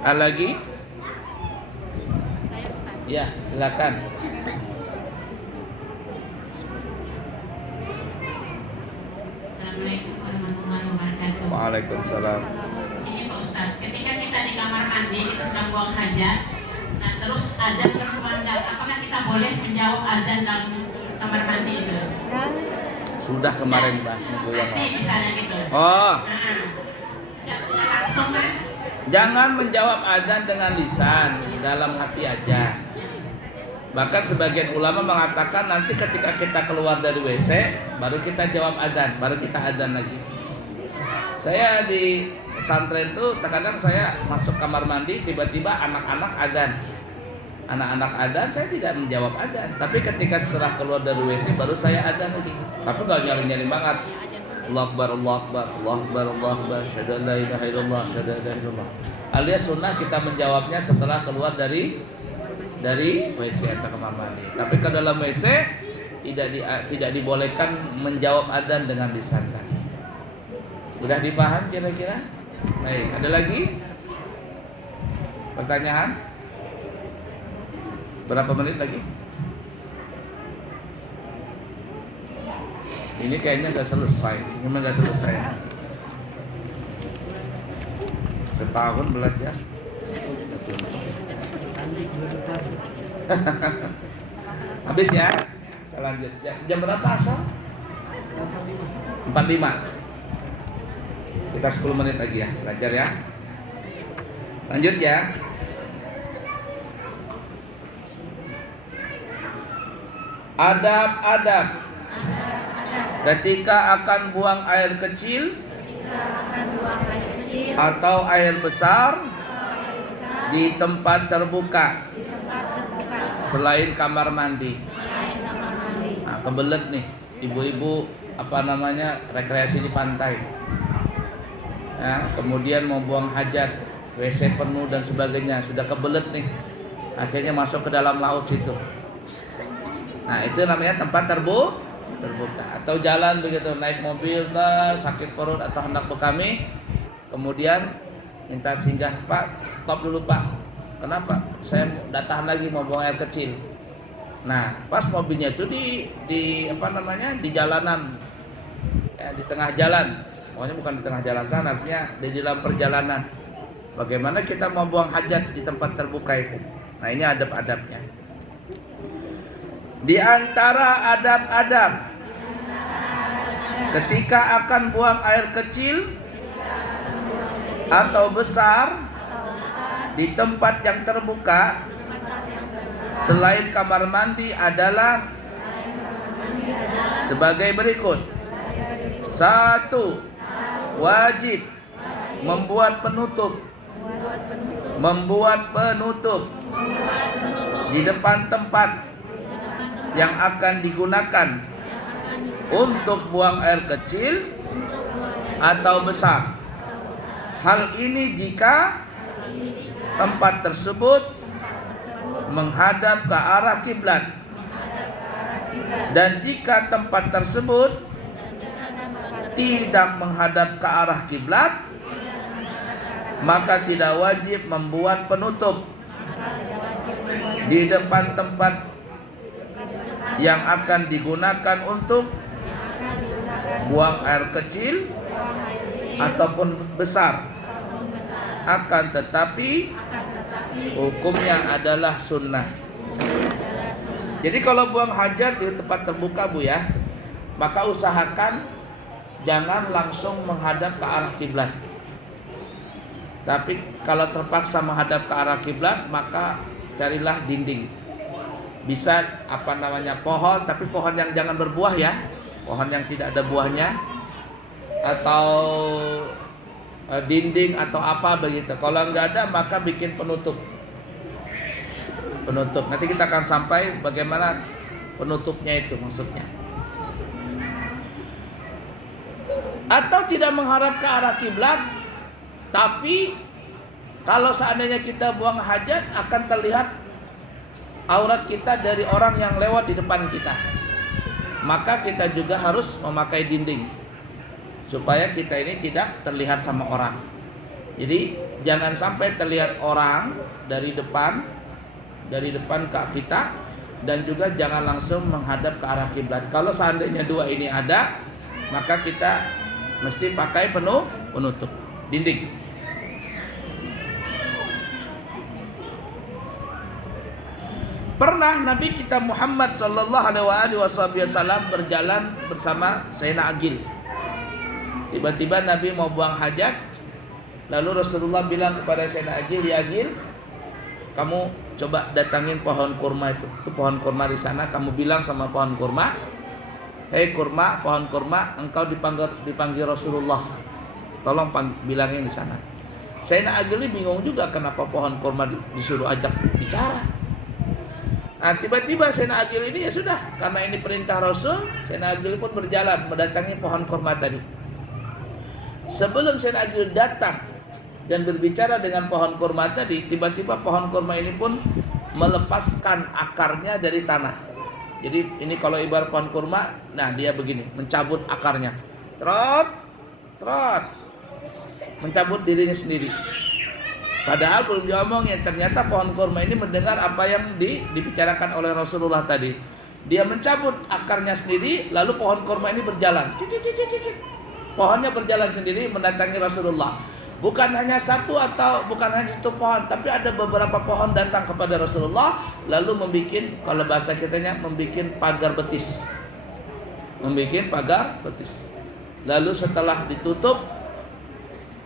Ada lagi? Ya, silakan. Assalamualaikum warahmatullahi wabarakatuh. Waalaikumsalam. Ini Pak Ustadz, ketika kita di kamar mandi, kita sedang buang hajat, nah terus azan berkumandang, apakah kita boleh menjawab azan dalam kamar mandi itu? Sudah kemarin bahas Nanti misalnya gitu. Oh, Langsung kan? jangan menjawab azan dengan lisan, dalam hati aja. Bahkan sebagian ulama mengatakan nanti ketika kita keluar dari WC, baru kita jawab azan, baru kita azan lagi. Saya di pesantren itu terkadang saya masuk kamar mandi, tiba-tiba anak-anak azan. Anak-anak azan, saya tidak menjawab azan. Tapi ketika setelah keluar dari WC, baru saya azan lagi. Tapi nggak nyari-nyari banget. Allah Akbar, Allah Akbar, Allah Akbar, Allah Akbar, syahadu an la ilaha illallah, syahadu an la ilaha illallah. Alias sunnah kita menjawabnya setelah keluar dari WC atau kamar mandi. Tapi ke dalam WC tidak dibolehkan menjawab adzan dengan lisan tadi. Sudah dipaham kira-kira? Baik, ada lagi? Pertanyaan? Berapa menit lagi? Ini kayaknya nggak selesai. Memang nggak selesai. Setahun belajar. Habis ya. Kita lanjut. Jam berapa asal? 45. Kita 10 menit lagi ya. Belajar ya. Lanjut ya. Adab-adab ketika akan buang air kecil atau air besar di tempat terbuka selain kamar mandi. Nah, kebelet nih ibu-ibu rekreasi di pantai. Ya, kemudian mau buang hajat, WC penuh dan sebagainya, sudah kebelet nih. Akhirnya masuk ke dalam laut situ. Nah, itu namanya tempat terbuka. Atau jalan begitu, naik mobil sakit perut atau hendak bekami, kemudian minta singgah, Pak, stop dulu Pak. Kenapa? Saya datang lagi mau buang air kecil. Nah, pas mobilnya itu di jalanan, ya, di tengah jalan. Pokoknya bukan di tengah jalan sana, artinya di dalam perjalanan. Bagaimana kita mau buang hajat di tempat terbuka itu? Nah, ini adab-adabnya. Di antara adab-adab ketika akan buang air kecil atau besar di tempat yang terbuka selain kamar mandi adalah sebagai berikut. 1. Wajib membuat penutup di depan tempat yang akan digunakan untuk buang air kecil atau besar. Hal ini jika tempat tersebut menghadap ke arah kiblat. Dan jika tempat tersebut tidak menghadap ke arah kiblat, maka tidak wajib membuat penutup di depan tempat yang akan digunakan untuk buang air kecil ataupun besar. Akan tetapi hukumnya adalah sunnah. Jadi kalau buang hajat di tempat terbuka Bu ya, maka usahakan jangan langsung menghadap ke arah kiblat. Tapi kalau terpaksa menghadap ke arah kiblat, maka carilah dinding. Bisa pohon, tapi pohon yang jangan berbuah ya. Pohon yang tidak ada buahnya, atau dinding atau apa begitu. Kalau nggak ada, maka bikin penutup. Nanti kita akan sampai bagaimana penutupnya itu maksudnya. Atau tidak menghadap ke arah kiblat, tapi kalau seandainya kita buang hajat akan terlihat aurat kita dari orang yang lewat di depan kita, maka kita juga harus memakai dinding supaya kita ini tidak terlihat sama orang. Jadi jangan sampai terlihat orang dari depan ke kita, dan juga jangan langsung menghadap ke arah kiblat. Kalau seandainya dua ini ada, maka kita mesti pakai penutup dinding. Pernah Nabi kita Muhammad sallallahu alaihi wasallam berjalan bersama Sayyidina Agil. Tiba-tiba Nabi mau buang hajat, lalu Rasulullah bilang kepada Sayyidina Agil, "Ya Agil, kamu coba datangin pohon kurma itu pohon kurma di sana. Kamu bilang sama pohon kurma, hei kurma, pohon kurma, engkau dipanggil Rasulullah. Tolong bilangin di sana." Sayyidina Agil bingung juga kenapa pohon kurma disuruh ajak bicara. Nah, tiba-tiba Sayyidina Agil ini ya sudah, karena ini perintah Rasul, Sayyidina Agil pun berjalan mendatangi pohon kurma tadi. Sebelum Sayyidina Agil datang dan berbicara dengan pohon kurma tadi, tiba-tiba pohon kurma ini pun melepaskan akarnya dari tanah. Jadi ini kalau ibarat pohon kurma, nah dia begini, mencabut akarnya. Trot, mencabut dirinya sendiri. Padahal belum diomongin, ternyata pohon kurma ini mendengar apa yang dibicarakan oleh Rasulullah tadi. Dia mencabut akarnya sendiri, lalu pohon kurma ini berjalan. Pohonnya berjalan sendiri mendatangi Rasulullah. Bukan hanya satu pohon, tapi ada beberapa pohon datang kepada Rasulullah, lalu membuat, kalau bahasa kitanya, membuat pagar betis. Lalu setelah ditutup,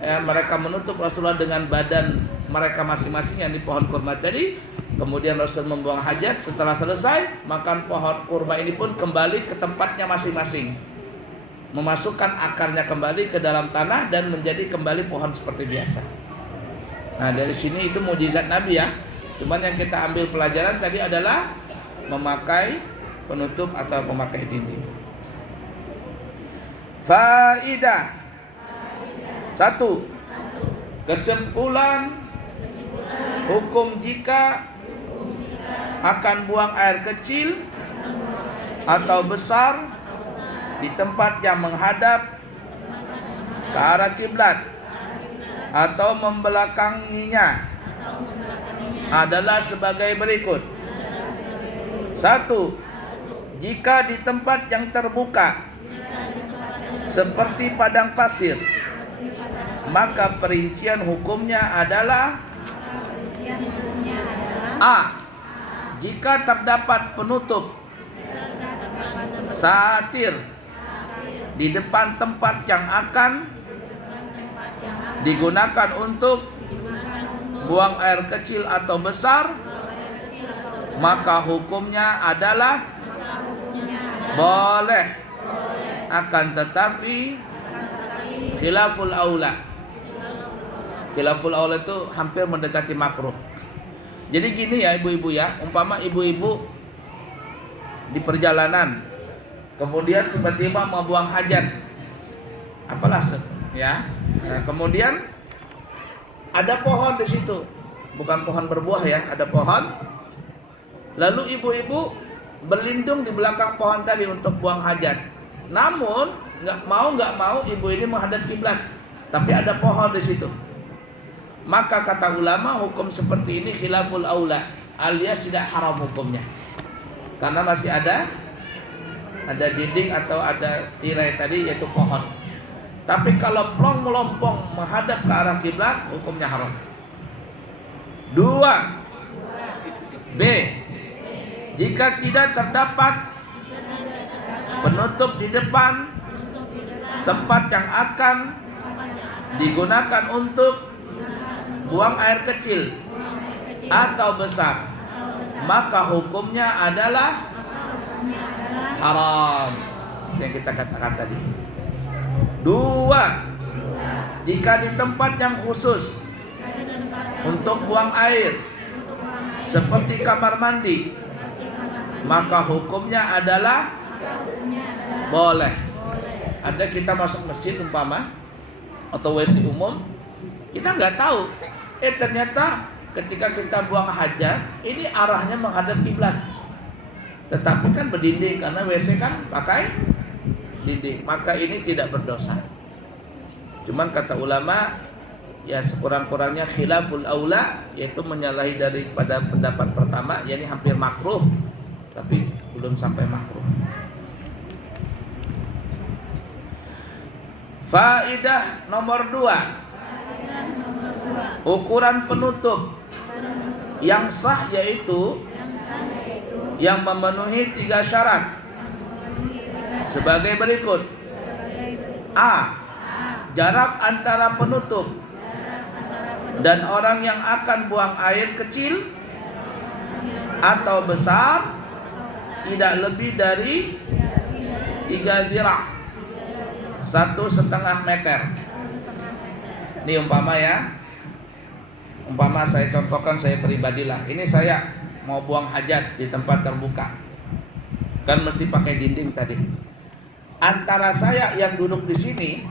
mereka menutup Rasulullah dengan badan mereka masing-masing yang di pohon kurma tadi. Kemudian Rasul membuang hajat. Setelah selesai, maka pohon kurma ini pun kembali ke tempatnya masing-masing, memasukkan akarnya kembali ke dalam tanah dan menjadi kembali pohon seperti biasa. Nah, dari sini itu mukjizat Nabi ya. Cuman yang kita ambil pelajaran tadi adalah memakai penutup atau memakai dinding. Faidah 1. Kesimpulan hukum jika akan buang air kecil atau besar di tempat yang menghadap ke arah kiblat atau membelakanginya adalah sebagai berikut. 1. Jika di tempat yang terbuka seperti padang pasir, maka perincian hukumnya adalah A. Jika terdapat penutup satir di depan tempat yang akan digunakan untuk buang air kecil atau besar, maka hukumnya adalah boleh, akan tetapi khilaful aula. Khilaful aula itu hampir mendekati makruh. Jadi gini ya ibu-ibu ya, umpama ibu-ibu di perjalanan, kemudian tiba-tiba mau buang hajat, apalah ya. Nah, kemudian ada pohon di situ, bukan pohon berbuah ya, ada pohon. Lalu ibu-ibu berlindung di belakang pohon tadi untuk buang hajat. Namun nggak mau ibu ini menghadap kiblat, tapi ada pohon di situ. Maka kata ulama, hukum seperti ini khilaful aula, alias tidak haram hukumnya, karena masih ada dinding atau ada tirai tadi, yaitu pohon. Tapi kalau plong melompong menghadap ke arah kiblat, hukumnya haram. 2. B. Jika tidak terdapat penutup di depan tempat yang akan digunakan untuk buang air kecil atau besar, maka hukumnya adalah haram, yang kita katakan tadi. 2. Jika di tempat yang khusus untuk buang air seperti kamar mandi, maka hukumnya adalah boleh. Ada kita masuk masjid umpama atau WC umum, kita nggak tahu, ternyata ketika kita buang hajat ini arahnya menghadap kiblat, tetapi kan berdinding karena WC kan pakai dinding, maka ini tidak berdosa. Cuman kata ulama, ya sekurang-kurangnya khilaful aula, yaitu menyalahi daripada pendapat pertama, yakni hampir makruh, tapi belum sampai makruh. Faedah nomor 2, ukuran penutup yang sah yaitu yang memenuhi 3 syarat sebagai berikut. A. Jarak antara penutup dan orang yang akan buang air kecil atau besar tidak lebih dari 3 zira', 1,5 meter. Ini umpama saya contohkan, saya pribadilah. Ini saya mau buang hajat di tempat terbuka, kan mesti pakai dinding tadi. Antara saya yang duduk di sini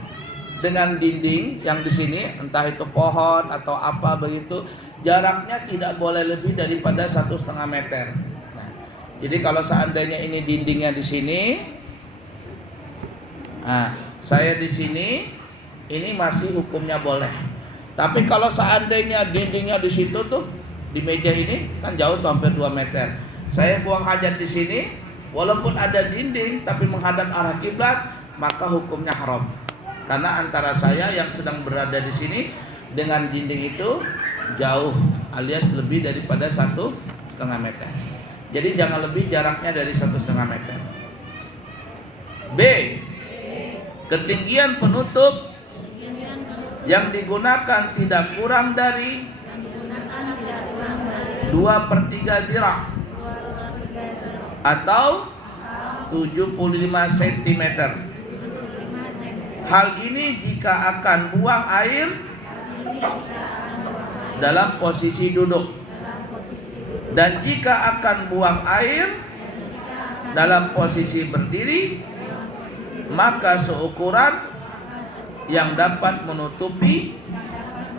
dengan dinding yang di sini, entah itu pohon atau apa begitu, jaraknya tidak boleh lebih daripada 1,5 meter. Nah, jadi kalau seandainya ini dindingnya di sini, saya di sini, ini masih hukumnya boleh. Tapi kalau seandainya dindingnya di situ tuh, di meja ini kan jauh tuh, hampir 2 meter. Saya buang hajat di sini, walaupun ada dinding tapi menghadap arah kiblat, maka hukumnya haram. Karena antara saya yang sedang berada di sini dengan dinding itu jauh, alias lebih daripada 1,5 meter. Jadi jangan lebih jaraknya dari 1,5 meter. B. Ketinggian penutup yang digunakan tidak kurang dari 2/3 zira' atau 75 cm. Hal ini jika akan buang air dalam posisi duduk, dan jika akan buang air dalam posisi berdiri, maka seukuran yang dapat menutupi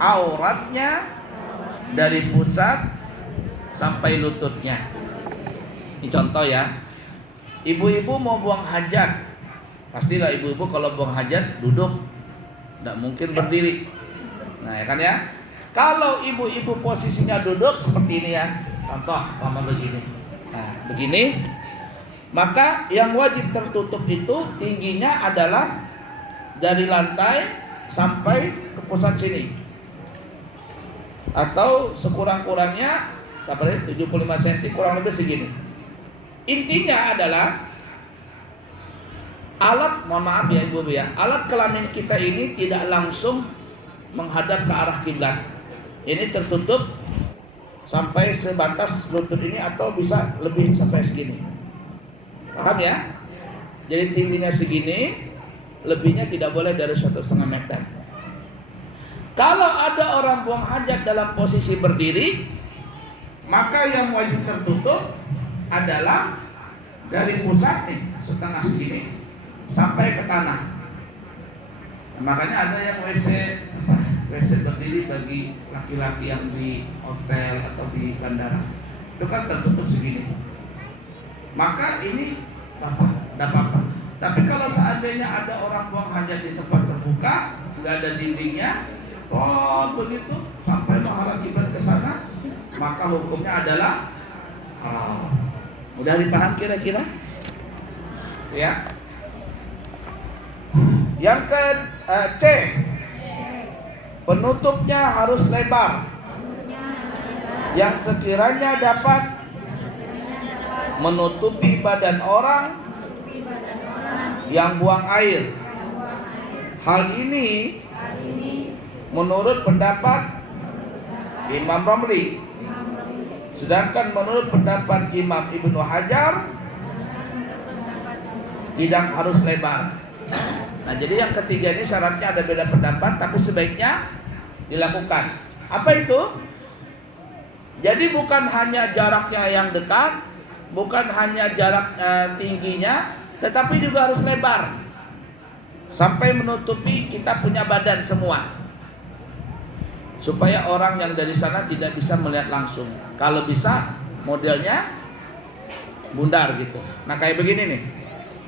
auratnya dari pusat sampai lututnya. Ini contoh ya. Ibu-ibu mau buang hajat, pastilah ibu-ibu kalau buang hajat duduk, tidak mungkin berdiri. Nah ya kan ya. Kalau ibu-ibu posisinya duduk seperti ini ya, contoh sama begini. Nah begini, maka yang wajib tertutup itu tingginya adalah dari lantai sampai ke pusat sini, atau sekurang-kurangnya 75 cm, kurang lebih segini. Intinya adalah alat, mohon maaf ya ibu ya, alat kelamin kita ini tidak langsung menghadap ke arah kiblat. Ini tertutup sampai sebatas lutut ini, atau bisa lebih sampai segini. Paham ya? Jadi tingginya segini, lebihnya tidak boleh dari 1,5 meter. Kalau ada orang buang hajat dalam posisi berdiri, maka yang wajib tertutup adalah dari pusat nih, setengah segini sampai ke tanah. Makanya ada yang WC berdiri bagi laki-laki yang di hotel atau di bandara. itu kan tertutup segini. Maka ini tidak apa-apa. Tapi kalau seandainya ada orang buang hajat di tempat terbuka, nggak ada dindingnya, begitu sampai menghadap kiblat ke sana, maka hukumnya adalah halal. Mudah dipaham kira-kira? Ya. Yang ke C, penutupnya harus lebar, yang sekiranya dapat menutupi badan orang yang buang air. Hal ini menurut pendapat Imam Ramli. Sedangkan menurut pendapat Imam Ibnu Hajar tidak harus lebar. Nah, jadi yang ketiga ini syaratnya ada beda pendapat, tapi sebaiknya dilakukan. Apa itu? Jadi bukan hanya jaraknya yang dekat, bukan hanya jarak tingginya, tetapi juga harus lebar sampai menutupi kita punya badan semua, supaya orang yang dari sana tidak bisa melihat langsung. Kalau bisa modelnya bundar gitu. Nah, kayak begini nih,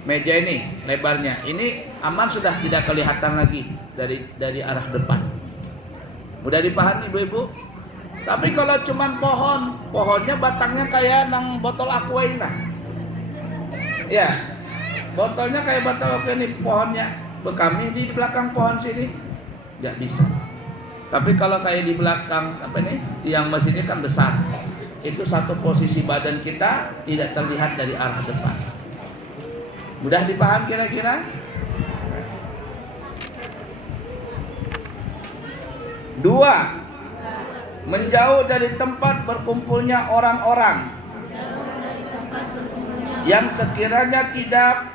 meja ini lebarnya, ini aman, sudah tidak kelihatan lagi dari arah depan. Mudah dipahami ibu-ibu? Tapi kalau cuman pohonnya batangnya kayak nang botol aqua ini lah. Ya, botolnya kayak botol aqua ini, pohonnya kami di belakang pohon sini nggak bisa. Tapi kalau kayak di belakang yang mesinnya kan besar, itu satu posisi badan kita tidak terlihat dari arah depan. Mudah dipaham kira-kira? 2. Menjauh dari tempat berkumpulnya orang-orang yang sekiranya tidak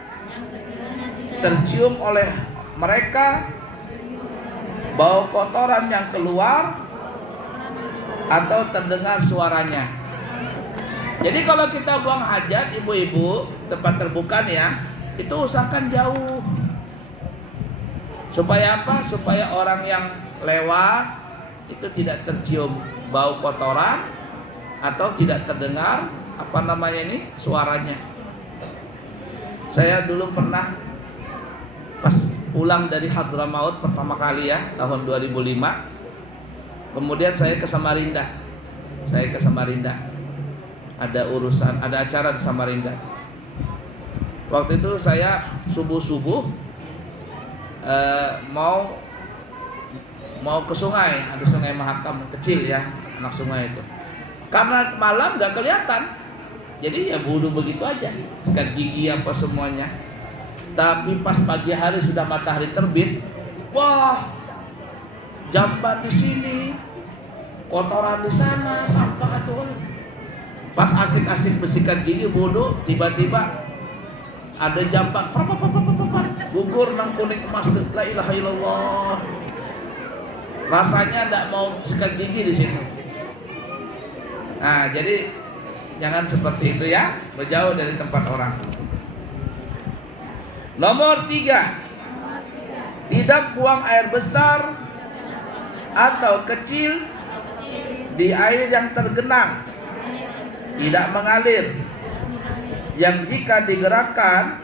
tercium oleh mereka bau kotoran yang keluar atau terdengar suaranya. Jadi kalau kita buang hajat ibu-ibu, tempat terbuka nih ya, itu usahakan jauh. Supaya apa? Supaya orang yang lewat itu tidak tercium bau kotoran atau tidak terdengar suaranya. Saya dulu pernah pas pulang dari Hadramaut pertama kali ya, tahun 2005. Kemudian saya ke Samarinda. Ada urusan, ada acara di Samarinda. Waktu itu saya subuh-subuh mau ke sungai, ada sungai Mahakam kecil ya, anak sungai itu. Karena malam nggak kelihatan, jadi ya wudu begitu aja, sikat gigi apa semuanya. Tapi pas pagi hari sudah matahari terbit, wah, jamban di sini, kotoran di sana, sampah itu. Pas asik-asik bersikat gigi wudu, tiba-tiba ada jamban, gugur nang kuning emas, la ilaha illallah. Rasanya tidak mau sikat gigi di situ. Nah, jadi jangan seperti itu ya, berjauh dari tempat orang. Nomor 3, tidak buang air besar atau kecil di air yang tergenang, tidak mengalir, yang jika digerakkan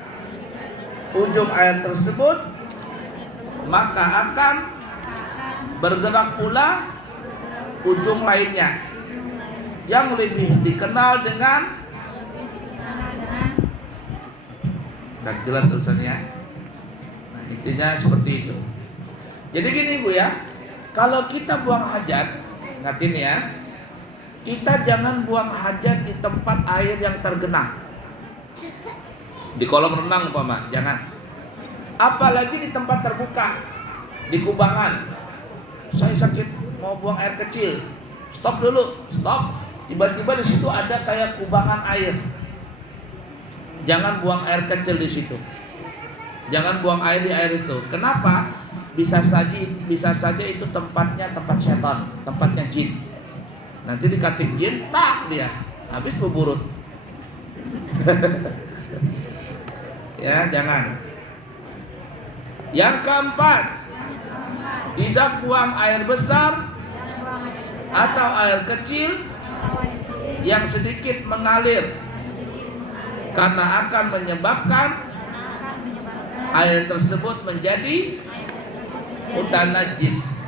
ujung air tersebut maka akan bergerak pula ujung lainnya yang lebih dikenal dengan, dan jelas tulisannya. Nah, intinya seperti itu. Jadi gini Bu ya, kalau kita buang hajat, ingat ini ya, kita jangan buang hajat di tempat air yang tergenang, di kolam renang umpama, jangan. Apalagi di tempat terbuka, di kubangan. Saya sakit mau buang air kecil, stop dulu, stop. Tiba-tiba di situ ada kayak kubangan air. Jangan buang air kecil di situ. Jangan buang air di air itu. Kenapa? Bisa saja itu tempatnya tempat setan, tempatnya jin. Nanti dikatik jin, tak dia habis beburut. Ya, jangan. Yang keempat, tidak buang air besar atau air kecil yang sedikit mengalir karena akan menyebabkan air tersebut menjadi mutanajis.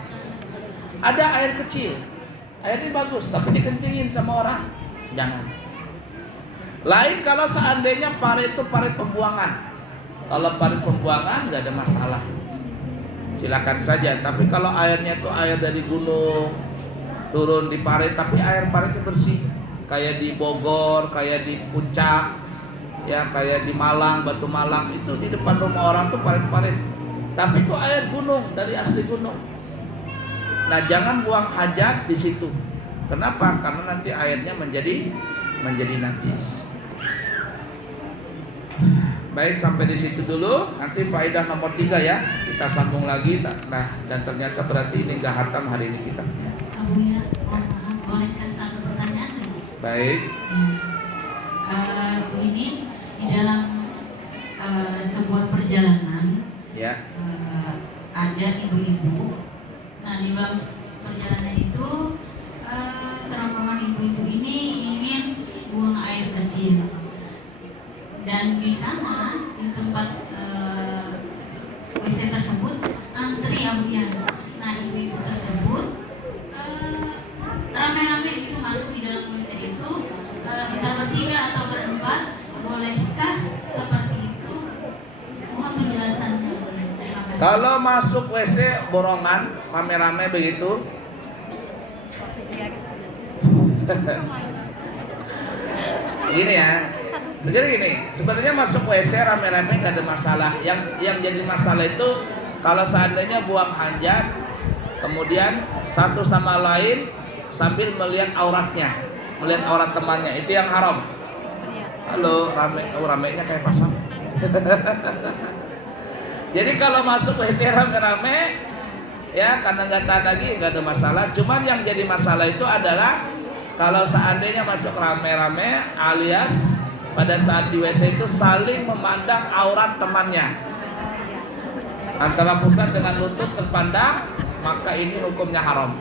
Ada air kecil, air ini bagus tapi dikencingin sama orang, jangan. Lain kalau seandainya parit itu parit pembuangan. Kalau parit pembuangan nggak ada masalah, silakan saja. Tapi kalau airnya itu air dari gunung turun di parit, tapi air paritnya bersih, kayak di Bogor, kayak di Puncak, ya kayak di Malang, Batu Malang, itu di depan rumah orang tuh parit-parit. Tapi itu air gunung, dari asli gunung. Nah, jangan buang hajat di situ. Kenapa? Karena nanti airnya menjadi najis. Baik, sampai di situ dulu. Nanti faedah nomor 3 ya. Kita sambung lagi. Nah, dan ternyata berarti ini nggak hatam hari ini kitabnya. Kamu ya, bolehkan satu pertanyaan lagi? Baik. Ini di dalam sebuah perjalanan Ya. ada ibu-ibu. Nah, di dalam perjalanan itu serombongan ibu-ibu ini ingin buang air kecil. Dan di sana, di tempat WC tersebut, antri abuyan. Nah, ibu-ibu tersebut rame-rame gitu masuk di dalam WC itu. Kita bertiga atau berempat, bolehkah seperti itu? Mohon penjelasannya. Terima kasih. Kalau masuk WC borongan, rame-rame begitu. Gini ya. Jadi gini, sebenarnya masuk WC rame-rame gak ada masalah. Yang jadi masalah itu kalau seandainya buang hajat, kemudian satu sama lain sambil melihat auratnya, melihat aurat temannya, itu yang haram. Halo, ramenya kayak pasar. Jadi kalau masuk WC rame-rame, ya karena nggak tahan lagi nggak ada masalah. Cuman yang jadi masalah itu adalah kalau seandainya masuk rame-rame alias pada saat di WC itu saling memandang aurat temannya, antara pusat dengan lutut terpandang, maka ini hukumnya haram.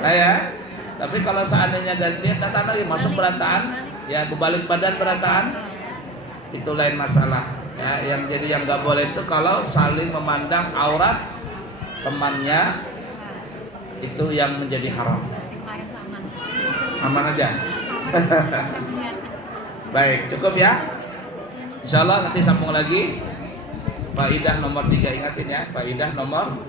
Nah ya, tapi kalau seandainya gantian datang lagi masuk berataan, ya berbalik badan berataan, itu lain masalah. Ya, yang nggak boleh itu kalau saling memandang aurat temannya, itu yang menjadi haram. Aman aja. Baik, cukup ya. Insyaallah nanti sambung lagi. Faidah nomor 3, ingatin ya, faidah nomor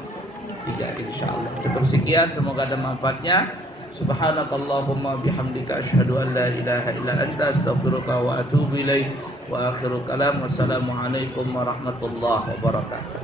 3 insyaallah. Cukup sekian, semoga ada manfaatnya. Subhanakallahumma bihamdika asyhadu an la ilaha illa anta astaghfiruka wa atubu ilaik. Wa akhiru kalam, wassalamu alaikum warahmatullahi wabarakatuh.